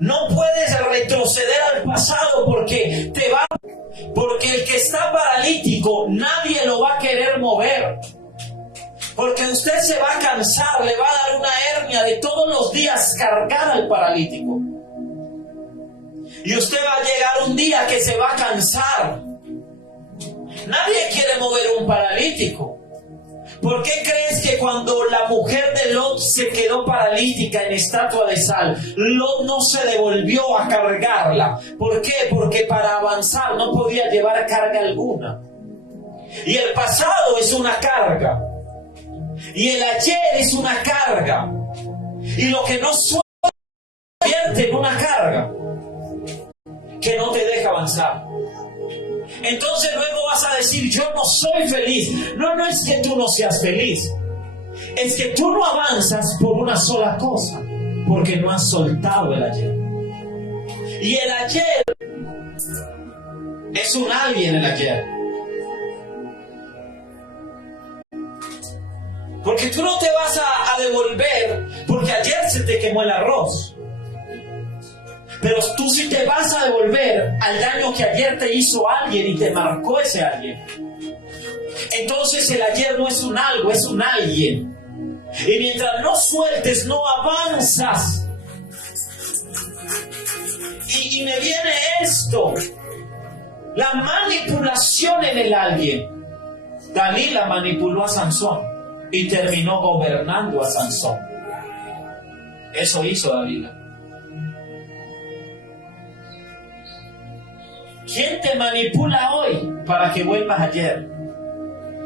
no puedes retroceder al pasado porque te va. Porque el que está paralítico, nadie lo va a querer mover. Porque usted se va a cansar, le va a dar una hernia de todos los días cargar al paralítico. Y usted va a llegar un día que se va a cansar. Nadie quiere mover un paralítico. ¿Por qué crees que cuando la mujer de Lot se quedó paralítica en estatua de sal, Lot no se devolvió a cargarla? ¿Por qué? Porque para avanzar no podía llevar carga alguna. Y el pasado es una carga. Y el ayer es una carga. Y lo que no suena se convierte en una carga que no te deja avanzar. Entonces luego vas a decir, yo no soy feliz. No es que tú no seas feliz. Es que tú no avanzas por una sola cosa, porque no has soltado el ayer. Y el ayer es un alguien el ayer. Porque tú no te vas a devolver, porque ayer se te quemó el arroz. Pero tú sí te vas a devolver al daño que ayer te hizo alguien y te marcó ese alguien. Entonces el ayer no es un algo, es un alguien. Y mientras no sueltes, no avanzas. Y me viene esto. La manipulación en el alguien. Dalila manipuló a Sansón y terminó gobernando a Sansón. Eso hizo Dalila. ¿Quién te manipula hoy para que vuelvas ayer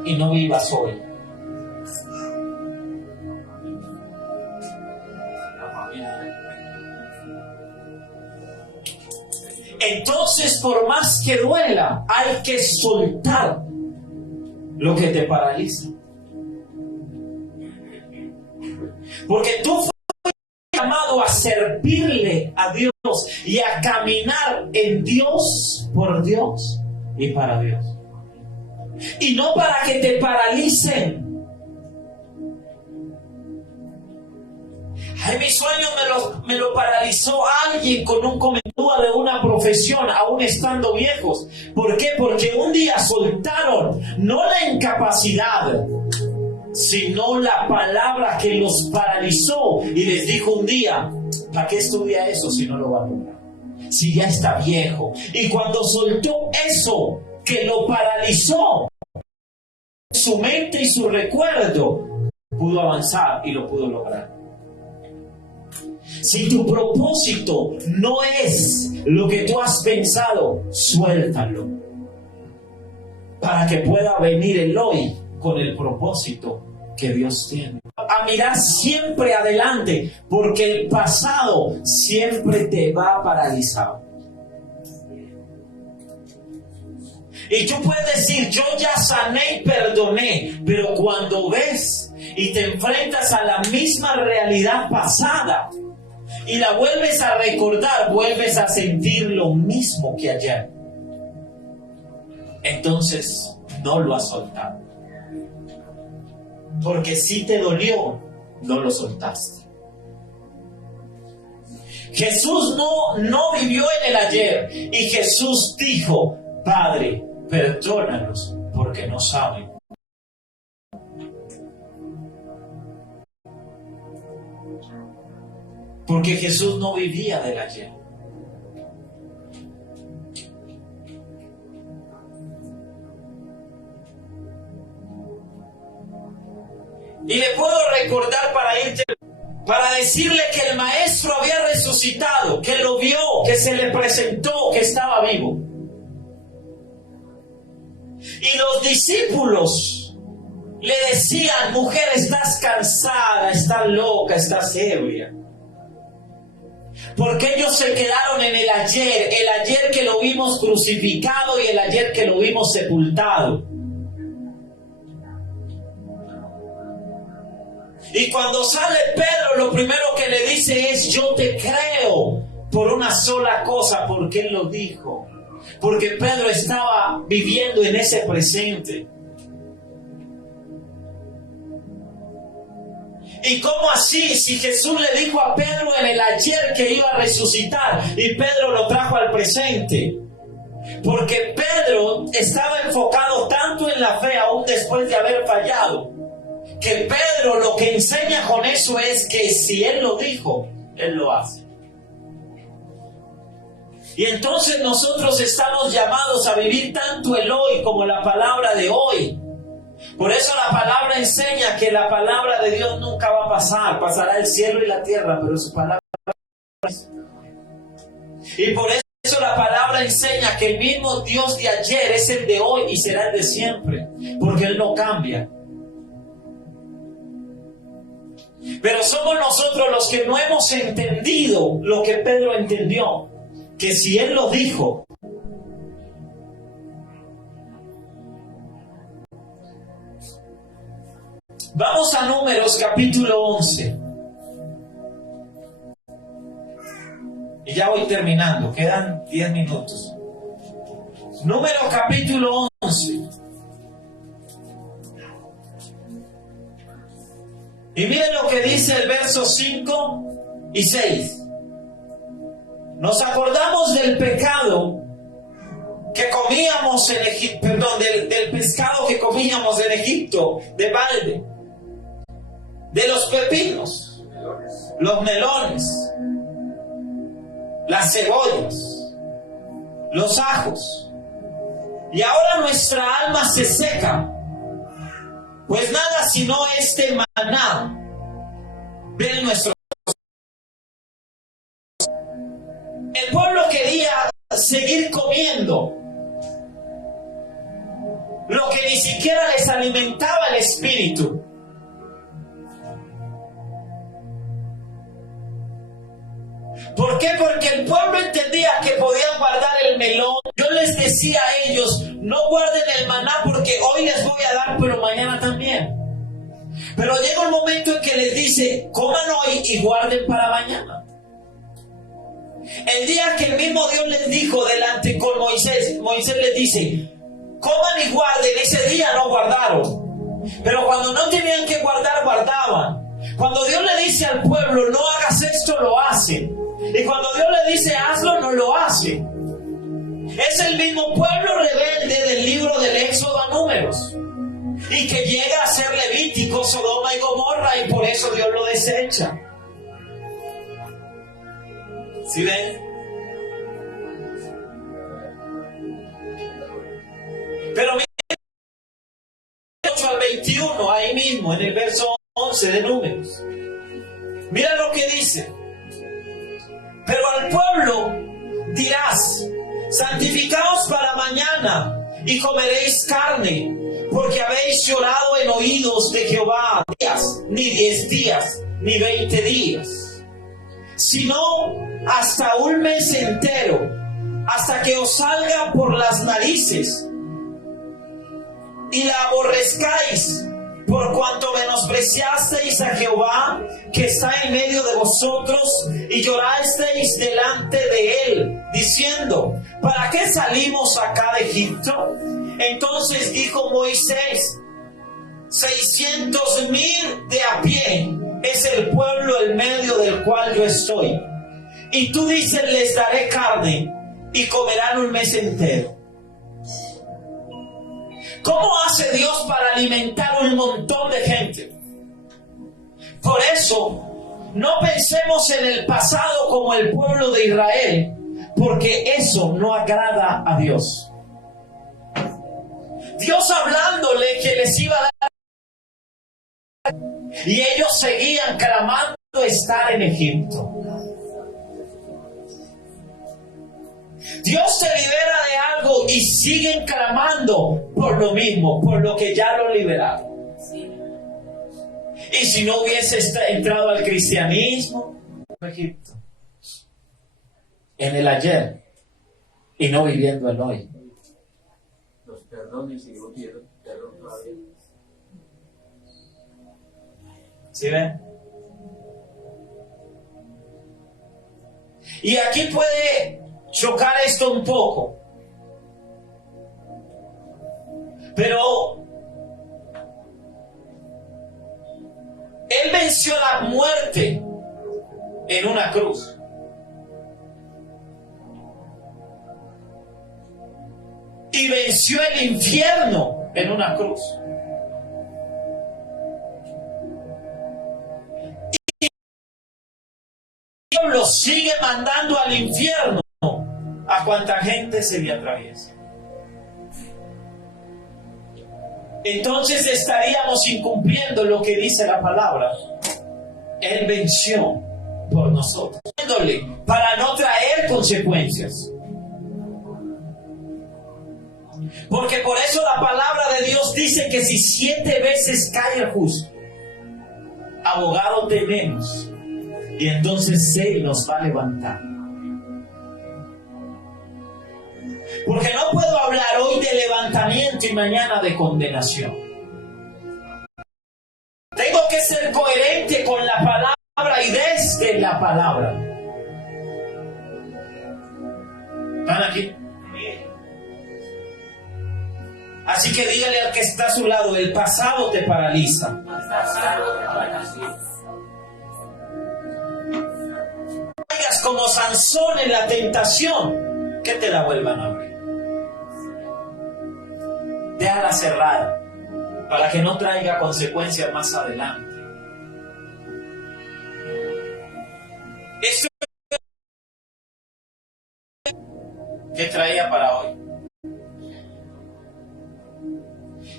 y no vivas hoy? Entonces, por más que duela, hay que soltar lo que te paraliza. Porque tú fuiste llamado a servirle a Dios y a caminar en Dios, por Dios y para Dios. Y no para que te paralicen. Ay, mi sueño me lo paralizó alguien con un comentario de una profesión, aún estando viejos. ¿Por qué? Porque un día soltaron no la incapacidad, sino la palabra que los paralizó y les dijo un día: ¿para qué estudia eso si no lo va a lograr? Si ya está viejo. Y cuando soltó eso que lo paralizó, su mente y su recuerdo, pudo avanzar y lo pudo lograr. Si tu propósito no es lo que tú has pensado, suéltalo, para que pueda venir el hoy con el propósito que Dios tiene. A mirar siempre adelante, porque el pasado siempre te va a paralizar. Y tú puedes decir: yo ya sané y perdoné, pero cuando ves y te enfrentas a la misma realidad pasada y la vuelves a recordar, vuelves a sentir lo mismo que ayer. Entonces no lo has soltado. Porque si te dolió, no lo soltaste. Jesús no vivió en el ayer, y Jesús dijo: Padre, perdónalos porque no saben. Porque Jesús no vivía del ayer. Y le puedo recordar para decirle que el maestro había resucitado, que lo vio, que se le presentó, que estaba vivo. Y los discípulos le decían: mujer, estás cansada, estás loca, estás ebria. Porque ellos se quedaron en el ayer que lo vimos crucificado y el ayer que lo vimos sepultado. Y cuando sale Pedro, lo primero que le dice es: yo te creo por una sola cosa, porque él lo dijo. Porque Pedro estaba viviendo en ese presente. ¿Y cómo así? Si Jesús le dijo a Pedro en el ayer que iba a resucitar, y Pedro lo trajo al presente. Porque Pedro estaba enfocado tanto en la fe, aún después de haber fallado, que Pedro lo que enseña con eso es que si él lo dijo, él lo hace. Y entonces nosotros estamos llamados a vivir tanto el hoy como la palabra de hoy. Por eso la palabra enseña que la palabra de Dios nunca va a pasar. Pasará el cielo y la tierra, pero su palabra no es. Y por eso la palabra enseña que el mismo Dios de ayer es el de hoy y será el de siempre, porque Él no cambia. Pero somos nosotros los que no hemos entendido lo que Pedro entendió, que si él lo dijo, vamos a Números capítulo 11. Y ya voy terminando, quedan 10 minutos. Números capítulo 11. Y miren lo que dice el verso 5 y 6. Nos acordamos del pecado que comíamos en Egipto, perdón, del pescado que comíamos en Egipto, de balde, de los pepinos, los melones, las cebollas, los ajos. Y ahora nuestra alma se seca, pues nada sino este maná de nuestro. El pueblo quería seguir comiendo lo que ni siquiera les alimentaba el espíritu. ¿Por qué? Porque el pueblo entendía que podían guardar el melón. Yo les decía a ellos: no guarden el maná porque hoy les voy a dar, pero mañana también. Pero llega un momento en que les dice: coman hoy y guarden para mañana. El día que el mismo Dios les dijo delante con Moisés, Moisés les dice, coman y guarden, ese día no guardaron. Pero cuando no tenían que guardar, guardaban. Cuando Dios le dice al pueblo, no hagas esto, lo hacen. Y cuando Dios le dice, hazlo, no lo hace. Es el mismo pueblo rebelde del libro del Éxodo a Números. Y que llega a ser Levítico, Sodoma y Gomorra, y por eso Dios lo desecha. ¿Sí ven? Pero miren, 8 al 21, ahí mismo, en el verso 11 de Números. Mira lo que dice. Pero al pueblo dirás, santificaos para mañana y comeréis carne, porque habéis llorado en oídos de Jehová días, ni 10 días, ni 20 días, sino hasta un mes entero, hasta que os salga por las narices y la aborrezcáis, por cuanto menospreciasteis a Jehová que está en medio de vosotros y llorasteis delante de él, diciendo, ¿para qué salimos acá de Egipto? Entonces dijo Moisés, 600,000 de a pie es el pueblo en medio del cual yo estoy. Y tú dices, les daré carne y comerán un mes entero. ¿Cómo hace Dios para alimentar un montón de gente? Por eso, no pensemos en el pasado como el pueblo de Israel, porque eso no agrada a Dios. Dios hablándole que les iba a dar, y ellos seguían clamando estar en Egipto. Dios te libera de algo y siguen clamando por lo mismo, por lo que ya lo liberaron. Y si no hubieses entrado al cristianismo, Egipto, en el ayer y no viviendo el hoy. Los perdones y no quiero perdón todavía. ¿Sí ven? Y aquí puede chocar esto un poco, pero Él venció la muerte en una cruz. Y venció el infierno en una cruz. Y el diablo sigue mandando al infierno a cuanta gente se le atraviesa. Entonces estaríamos incumpliendo lo que dice la palabra. Él venció por nosotros, para no traer consecuencias. Porque por eso la palabra de Dios dice que si 7 veces cae el justo, abogado tenemos, y entonces Él nos va a levantar. Porque no puedo hablar hoy de levantamiento y mañana de condenación. Tengo que ser coherente con la palabra y desde la palabra. ¿Están aquí? Así que dígale al que está a su lado, el pasado te paraliza. Caigas como Sansón en la tentación, que te la vuelvan a abrir. Déjala cerrada para que no traiga consecuencias más adelante. Esto que traía para hoy.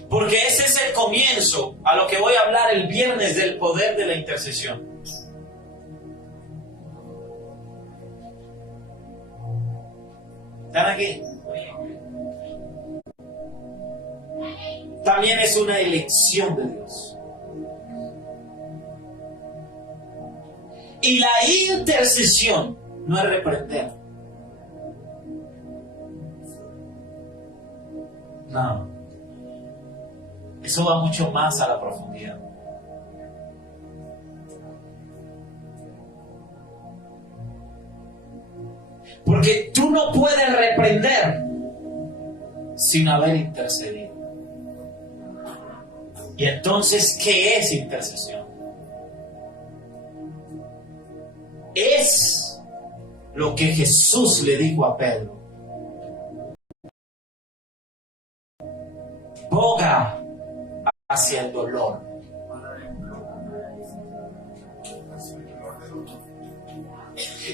Porque ese es el comienzo a lo que voy a hablar el viernes del poder de la intercesión. ¿Están aquí? También es una elección de Dios. Y la intercesión no es reprender. No. Eso va mucho más a la profundidad. Porque tú no puedes reprender sin haber intercedido. Y entonces, ¿qué es intercesión? Es lo que Jesús le dijo a Pedro. Boga hacia el dolor.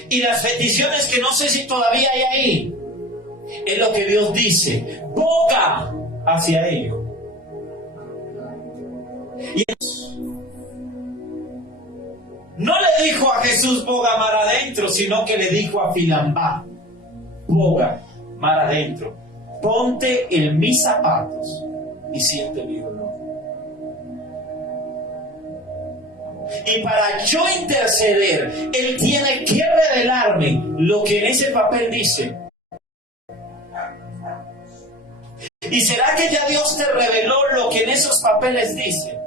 Y las peticiones que no sé si todavía hay ahí, es lo que Dios dice, boga hacia ello. Y no le dijo a Jesús, boga mar adentro, sino que le dijo a Filambá, boga mar adentro, ponte en mis zapatos y siente mi dolor. Y para yo interceder, Él tiene que revelarme lo que en ese papel dice. ¿Y será que ya Dios te reveló lo que en esos papeles dice?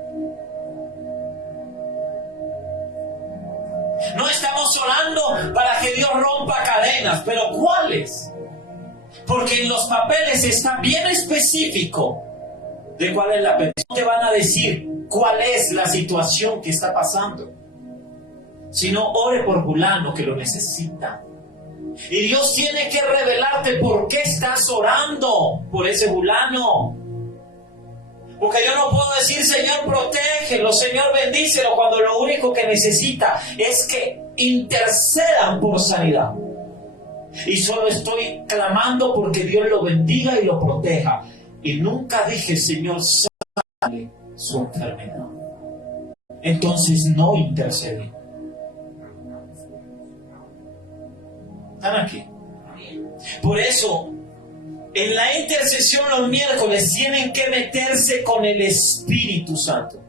No estamos orando para que Dios rompa cadenas, pero ¿cuáles? Porque en los papeles está bien específico de cuál es la petición. Te van a decir cuál es la situación que está pasando. Si no, ore por fulano que lo necesita. Y Dios tiene que revelarte por qué estás orando por ese fulano. Porque yo no puedo decir, Señor, protégelo, Señor, bendícelo, cuando lo único que necesita es que intercedan por sanidad. Y solo estoy clamando porque Dios lo bendiga y lo proteja. Y nunca dije, Señor, sane su enfermedad. Entonces no intercedí. ¿Están aquí? Por eso, en la intercesión los miércoles tienen que meterse con el Espíritu Santo.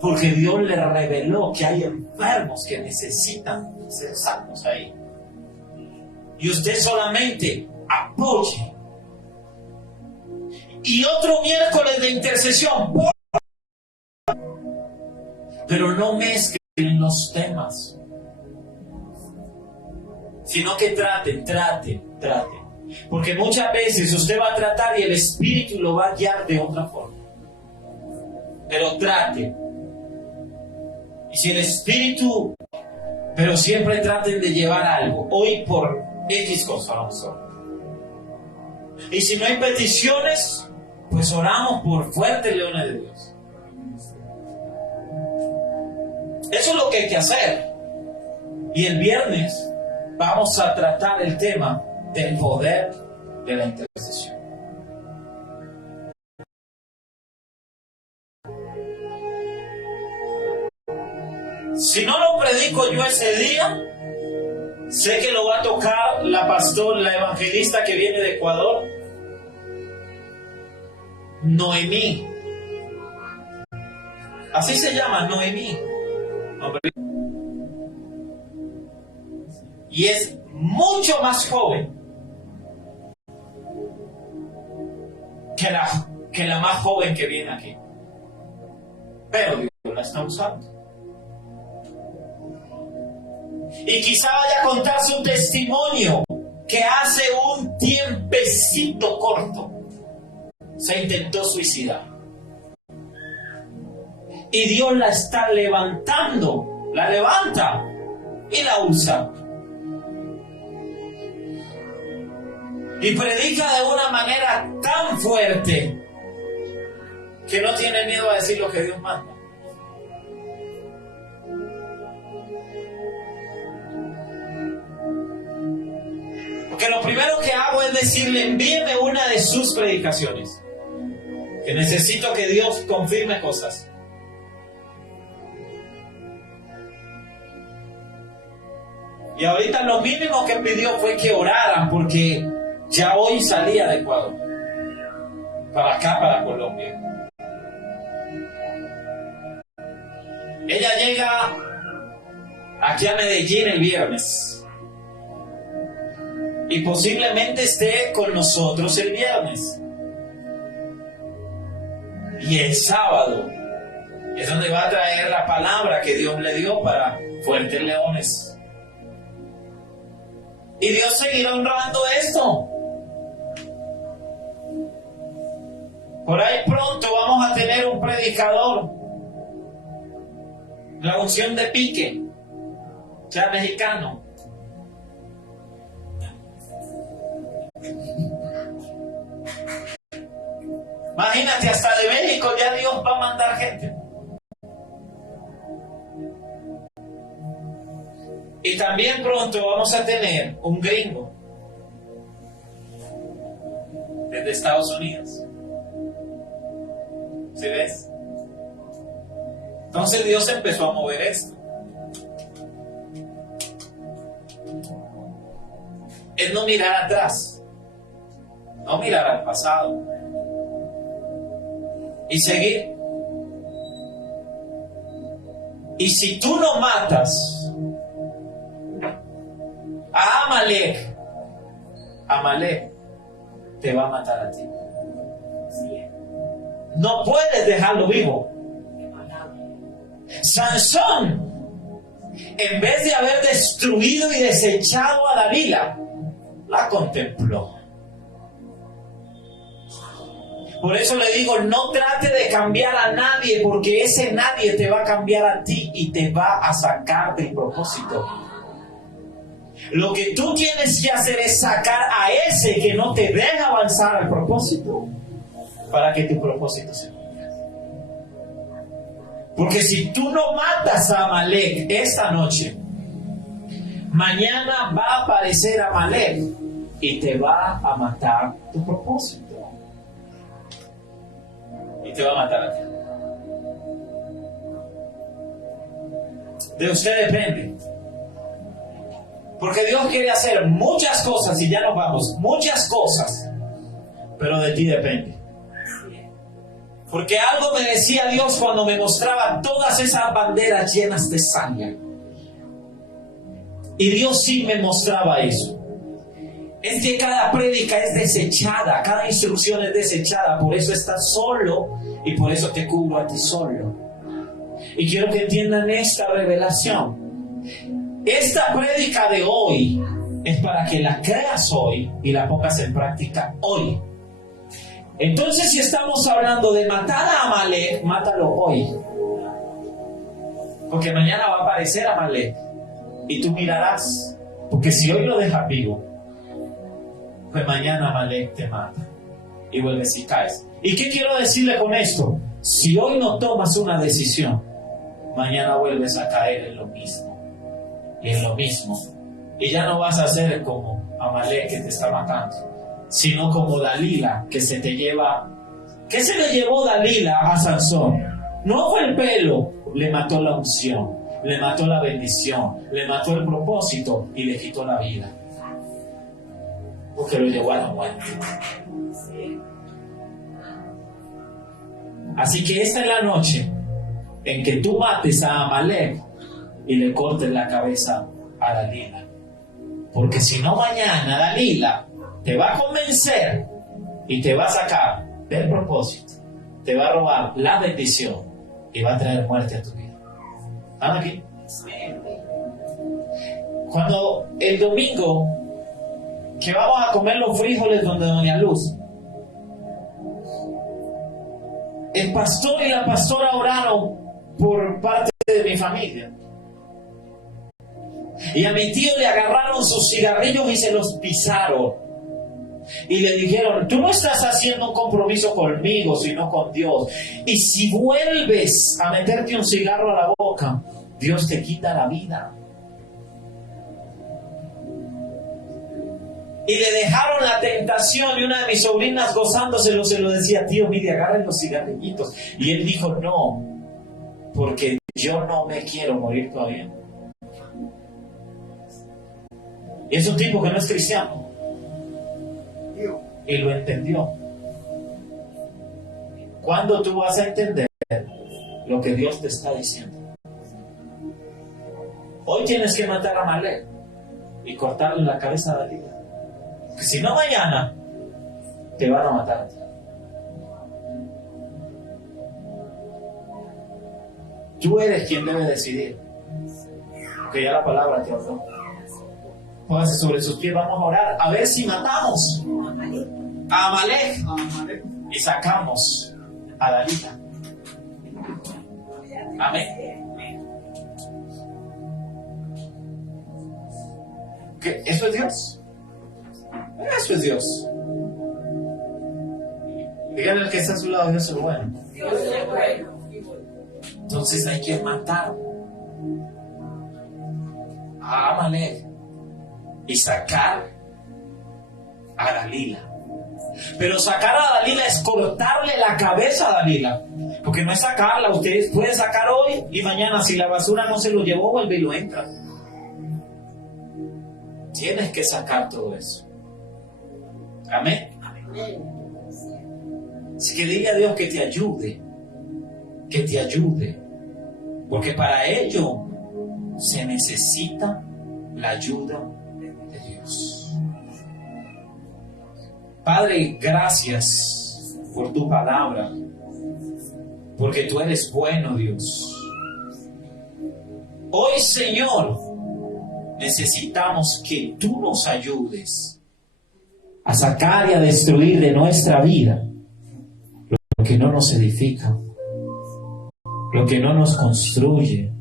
Porque Dios le reveló que hay enfermos que necesitan ser sanos ahí. Y usted solamente apoye. Y otro miércoles de intercesión. Pero no mezclen los temas. Sino que traten. Porque muchas veces usted va a tratar y el Espíritu lo va a guiar de otra forma. Pero trate. Y si el Espíritu, pero siempre traten de llevar algo. Hoy por X cosa vamos a orar. Y si no hay peticiones, pues oramos por fuertes leones de Dios. Eso es lo que hay que hacer. Y el viernes vamos a tratar el tema del poder de la intercesión. Si no lo predico yo ese día, sé que lo va a tocar la evangelista que viene de Ecuador, Noemí. Así se llama, Noemí. Y es mucho más joven que la más joven que viene aquí. Pero Dios la está usando. Y quizá vaya a contar su testimonio, que hace un tiempecito corto se intentó suicidar. Y Dios la está levantando, la levanta y la usa. Y predica de una manera tan fuerte que no tiene miedo a decir lo que Dios manda. Porque lo primero que hago es decirle, envíeme una de sus predicaciones, que necesito que Dios confirme cosas. Y ahorita lo mínimo que pidió fue que oraran, porque ya hoy salía de Ecuador para acá, para Colombia. Ella llega aquí a Medellín el viernes y posiblemente esté con nosotros el viernes. Y el sábado es donde va a traer la palabra que Dios le dio para Fuertes Leones. Y Dios seguirá honrando esto. Por ahí pronto vamos a tener un predicador. La unción de pique, ya mexicano. Imagínate, hasta de México ya Dios va a mandar gente. Y también pronto vamos a tener un gringo desde Estados Unidos. ¿Sí ves? Entonces Dios empezó a mover esto. Es no mirar atrás, no mirar al pasado y seguir. Y si tú no matas a Amalek te va a matar a ti. No puedes dejarlo vivo. Sansón, en vez de haber destruido y desechado a Dalila, la contempló. Por eso le digo, no trate de cambiar a nadie, porque ese nadie te va a cambiar a ti y te va a sacar del propósito. Lo que tú tienes que hacer es sacar a ese que no te deja avanzar al propósito, para que tu propósito se cumpla. Porque si tú no matas a Amalek esta noche, mañana va a aparecer Amalek y te va a matar tu propósito. Y te va a matar a ti. De usted depende. Porque Dios quiere hacer muchas cosas, y ya nos vamos, muchas cosas, pero de ti depende. Porque algo me decía Dios cuando me mostraba todas esas banderas llenas de sangre. Y Dios sí me mostraba eso. Es que cada prédica es desechada, cada instrucción es desechada, por eso estás solo y por eso te cubro a ti solo. Y quiero que entiendan esta revelación. Esta prédica de hoy es para que la creas hoy y la pongas en práctica hoy. Entonces, si estamos hablando de matar a Amalek, mátalo hoy. Porque mañana va a aparecer Amalek y tú mirarás. Porque si hoy lo dejas vivo, pues mañana Amalek te mata y vuelves y caes. ¿Y qué quiero decirle con esto? Si hoy no tomas una decisión, mañana vuelves a caer en lo mismo y en lo mismo. Y ya no vas a ser como Amalek que te está matando, sino como Dalila que se te lleva. ¿Qué se le llevó Dalila a Sansón? No fue el pelo, le mató la unción, le mató la bendición, le mató el propósito y le quitó la vida, porque lo llevó a la muerte. Así que esta es la noche en que tú mates a Amalek y le cortes la cabeza a Dalila, porque si no, mañana Dalila te va a convencer y te va a sacar del propósito, te va a robar la bendición y va a traer muerte a tu vida. ¿Están aquí? Cuando el domingo que vamos a comer los frijoles donde Doña Luz, el pastor y la pastora oraron por parte de mi familia. Y a mi tío le agarraron sus cigarrillos y se los pisaron. Y le dijeron: tú no estás haciendo un compromiso conmigo, sino con Dios. Y si vuelves a meterte un cigarro a la boca, Dios te quita la vida. Y le dejaron la tentación, y una de mis sobrinas gozándoselo se lo decía: tío, mire, agarren los cigarrillitos. Y él dijo: no, porque yo no me quiero morir todavía. Y es un tipo que no es cristiano. Y lo entendió. ¿Cuándo tú vas a entender lo que Dios te está diciendo? Hoy tienes que matar a Amalek y cortarle la cabeza a Dalila. Porque si no, mañana te van a matar a ti. Tú eres quien debe decidir, porque ya la palabra te habló. Póngase sobre sus pies, vamos a orar. A ver si matamos a Amalek y sacamos a Dalila. Amén. ¿Qué? ¿Eso es Dios? Eso es Dios. Díganle al que está a su lado, Dios es bueno. Dios es bueno. Entonces hay que matar a Amalek y sacar a Dalila. Pero sacar a Dalila es cortarle la cabeza a Dalila, porque no es sacarla. Ustedes pueden sacar hoy y mañana, si la basura no se lo llevó, vuelve y lo entra. Tienes que sacar todo eso. Amén. Así que dile a Dios que te ayude, porque para ello se necesita la ayuda de Dios. Padre, gracias por tu palabra, porque tú eres bueno, Dios. Hoy, Señor, necesitamos que tú nos ayudes a sacar y a destruir de nuestra vida lo que no nos edifica, lo que no nos construye.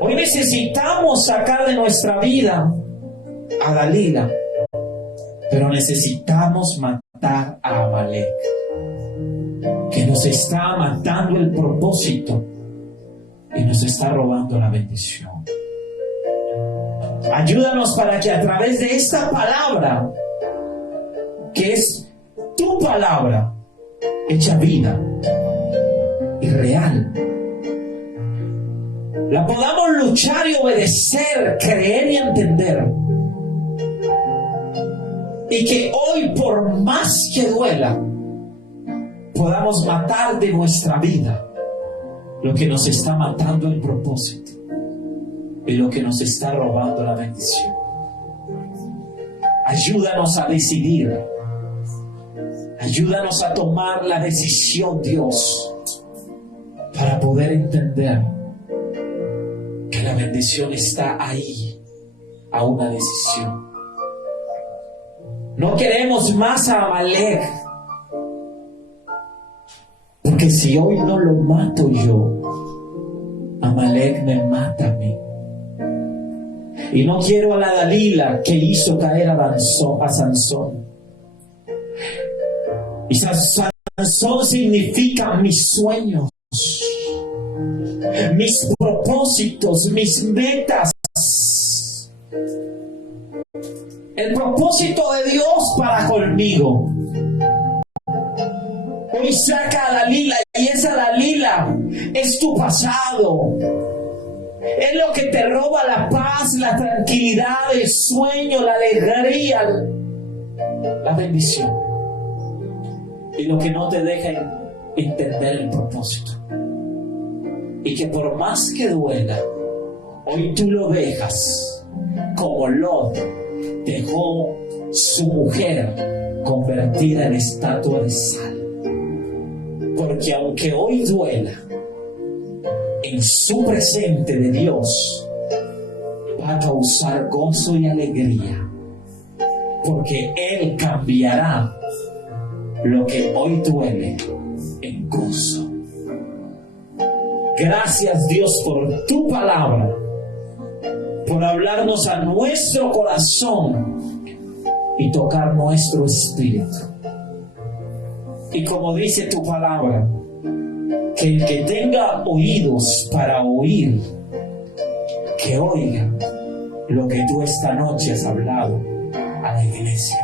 Hoy necesitamos sacar de nuestra vida a Dalila, pero necesitamos matar a Amalek, que nos está matando el propósito y nos está robando la bendición. Ayúdanos para que a través de esta palabra, que es tu palabra hecha vida y real, la podamos luchar y obedecer, creer y entender. Y que hoy, por más que duela, podamos matar de nuestra vida lo que nos está matando el propósito y lo que nos está robando la bendición. Ayúdanos a decidir. Ayúdanos a tomar la decisión, Dios, para poder entender que la bendición está ahí, a una decisión. No queremos más a Amalek, porque si hoy no lo mato yo, Amalek me mata a mí. Y no quiero a la Dalila que hizo caer a Sansón. Y Sansón significa mis sueños, mis propósitos, mis metas. El propósito de Dios para conmigo. Hoy saca a Dalila, y esa Dalila es tu pasado. Es lo que te roba la paz, la tranquilidad, el sueño, la alegría, la bendición. Y lo que no te deja entender el propósito. Y que por más que duela, hoy tú lo dejas como Lot dejó su mujer convertida en estatua de sal. Porque aunque hoy duela, en su presente de Dios va a causar gozo y alegría, porque Él cambiará lo que hoy duele en gozo. Gracias, Dios, por tu palabra, por hablarnos a nuestro corazón y tocar nuestro espíritu. Y como dice tu palabra, que el que tenga oídos para oír, que oiga lo que tú esta noche has hablado a la iglesia.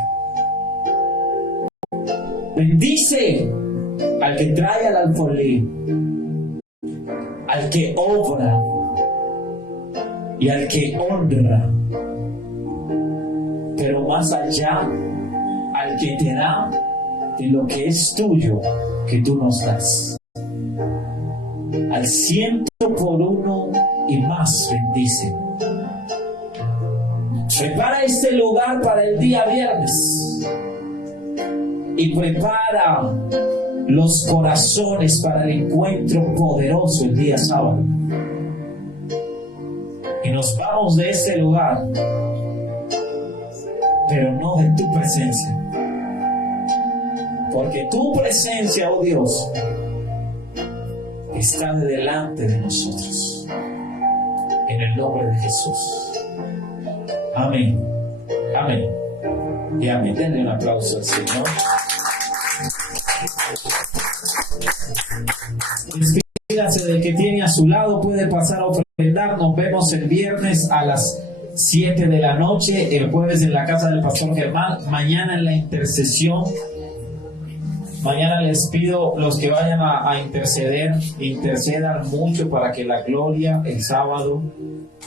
Bendice al que trae al alfolí, al que obra y al que honra, pero más allá, al que te da de lo que es tuyo, que tú nos das. Al 100 por 1 y más, bendice. Prepara este lugar para el día viernes y prepara los corazones para el encuentro poderoso el día sábado. Y nos vamos de este lugar, pero no de tu presencia. Porque tu presencia, oh Dios, está delante de nosotros. En el nombre de Jesús. Amén. Amén. Y amén. Denle un aplauso al Señor. Despídase del que tiene a su lado, puede pasar a ofrendar. Nos vemos el viernes a las 7 de la noche, el jueves en la casa del pastor Germán, mañana en la intercesión. Mañana les pido los que vayan a interceder, intercedan mucho para que la gloria el sábado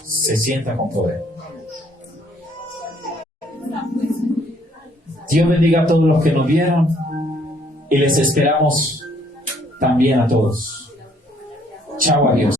se sienta con poder. Dios bendiga a todos los que nos vieron y les esperamos también a todos. Chao, adiós.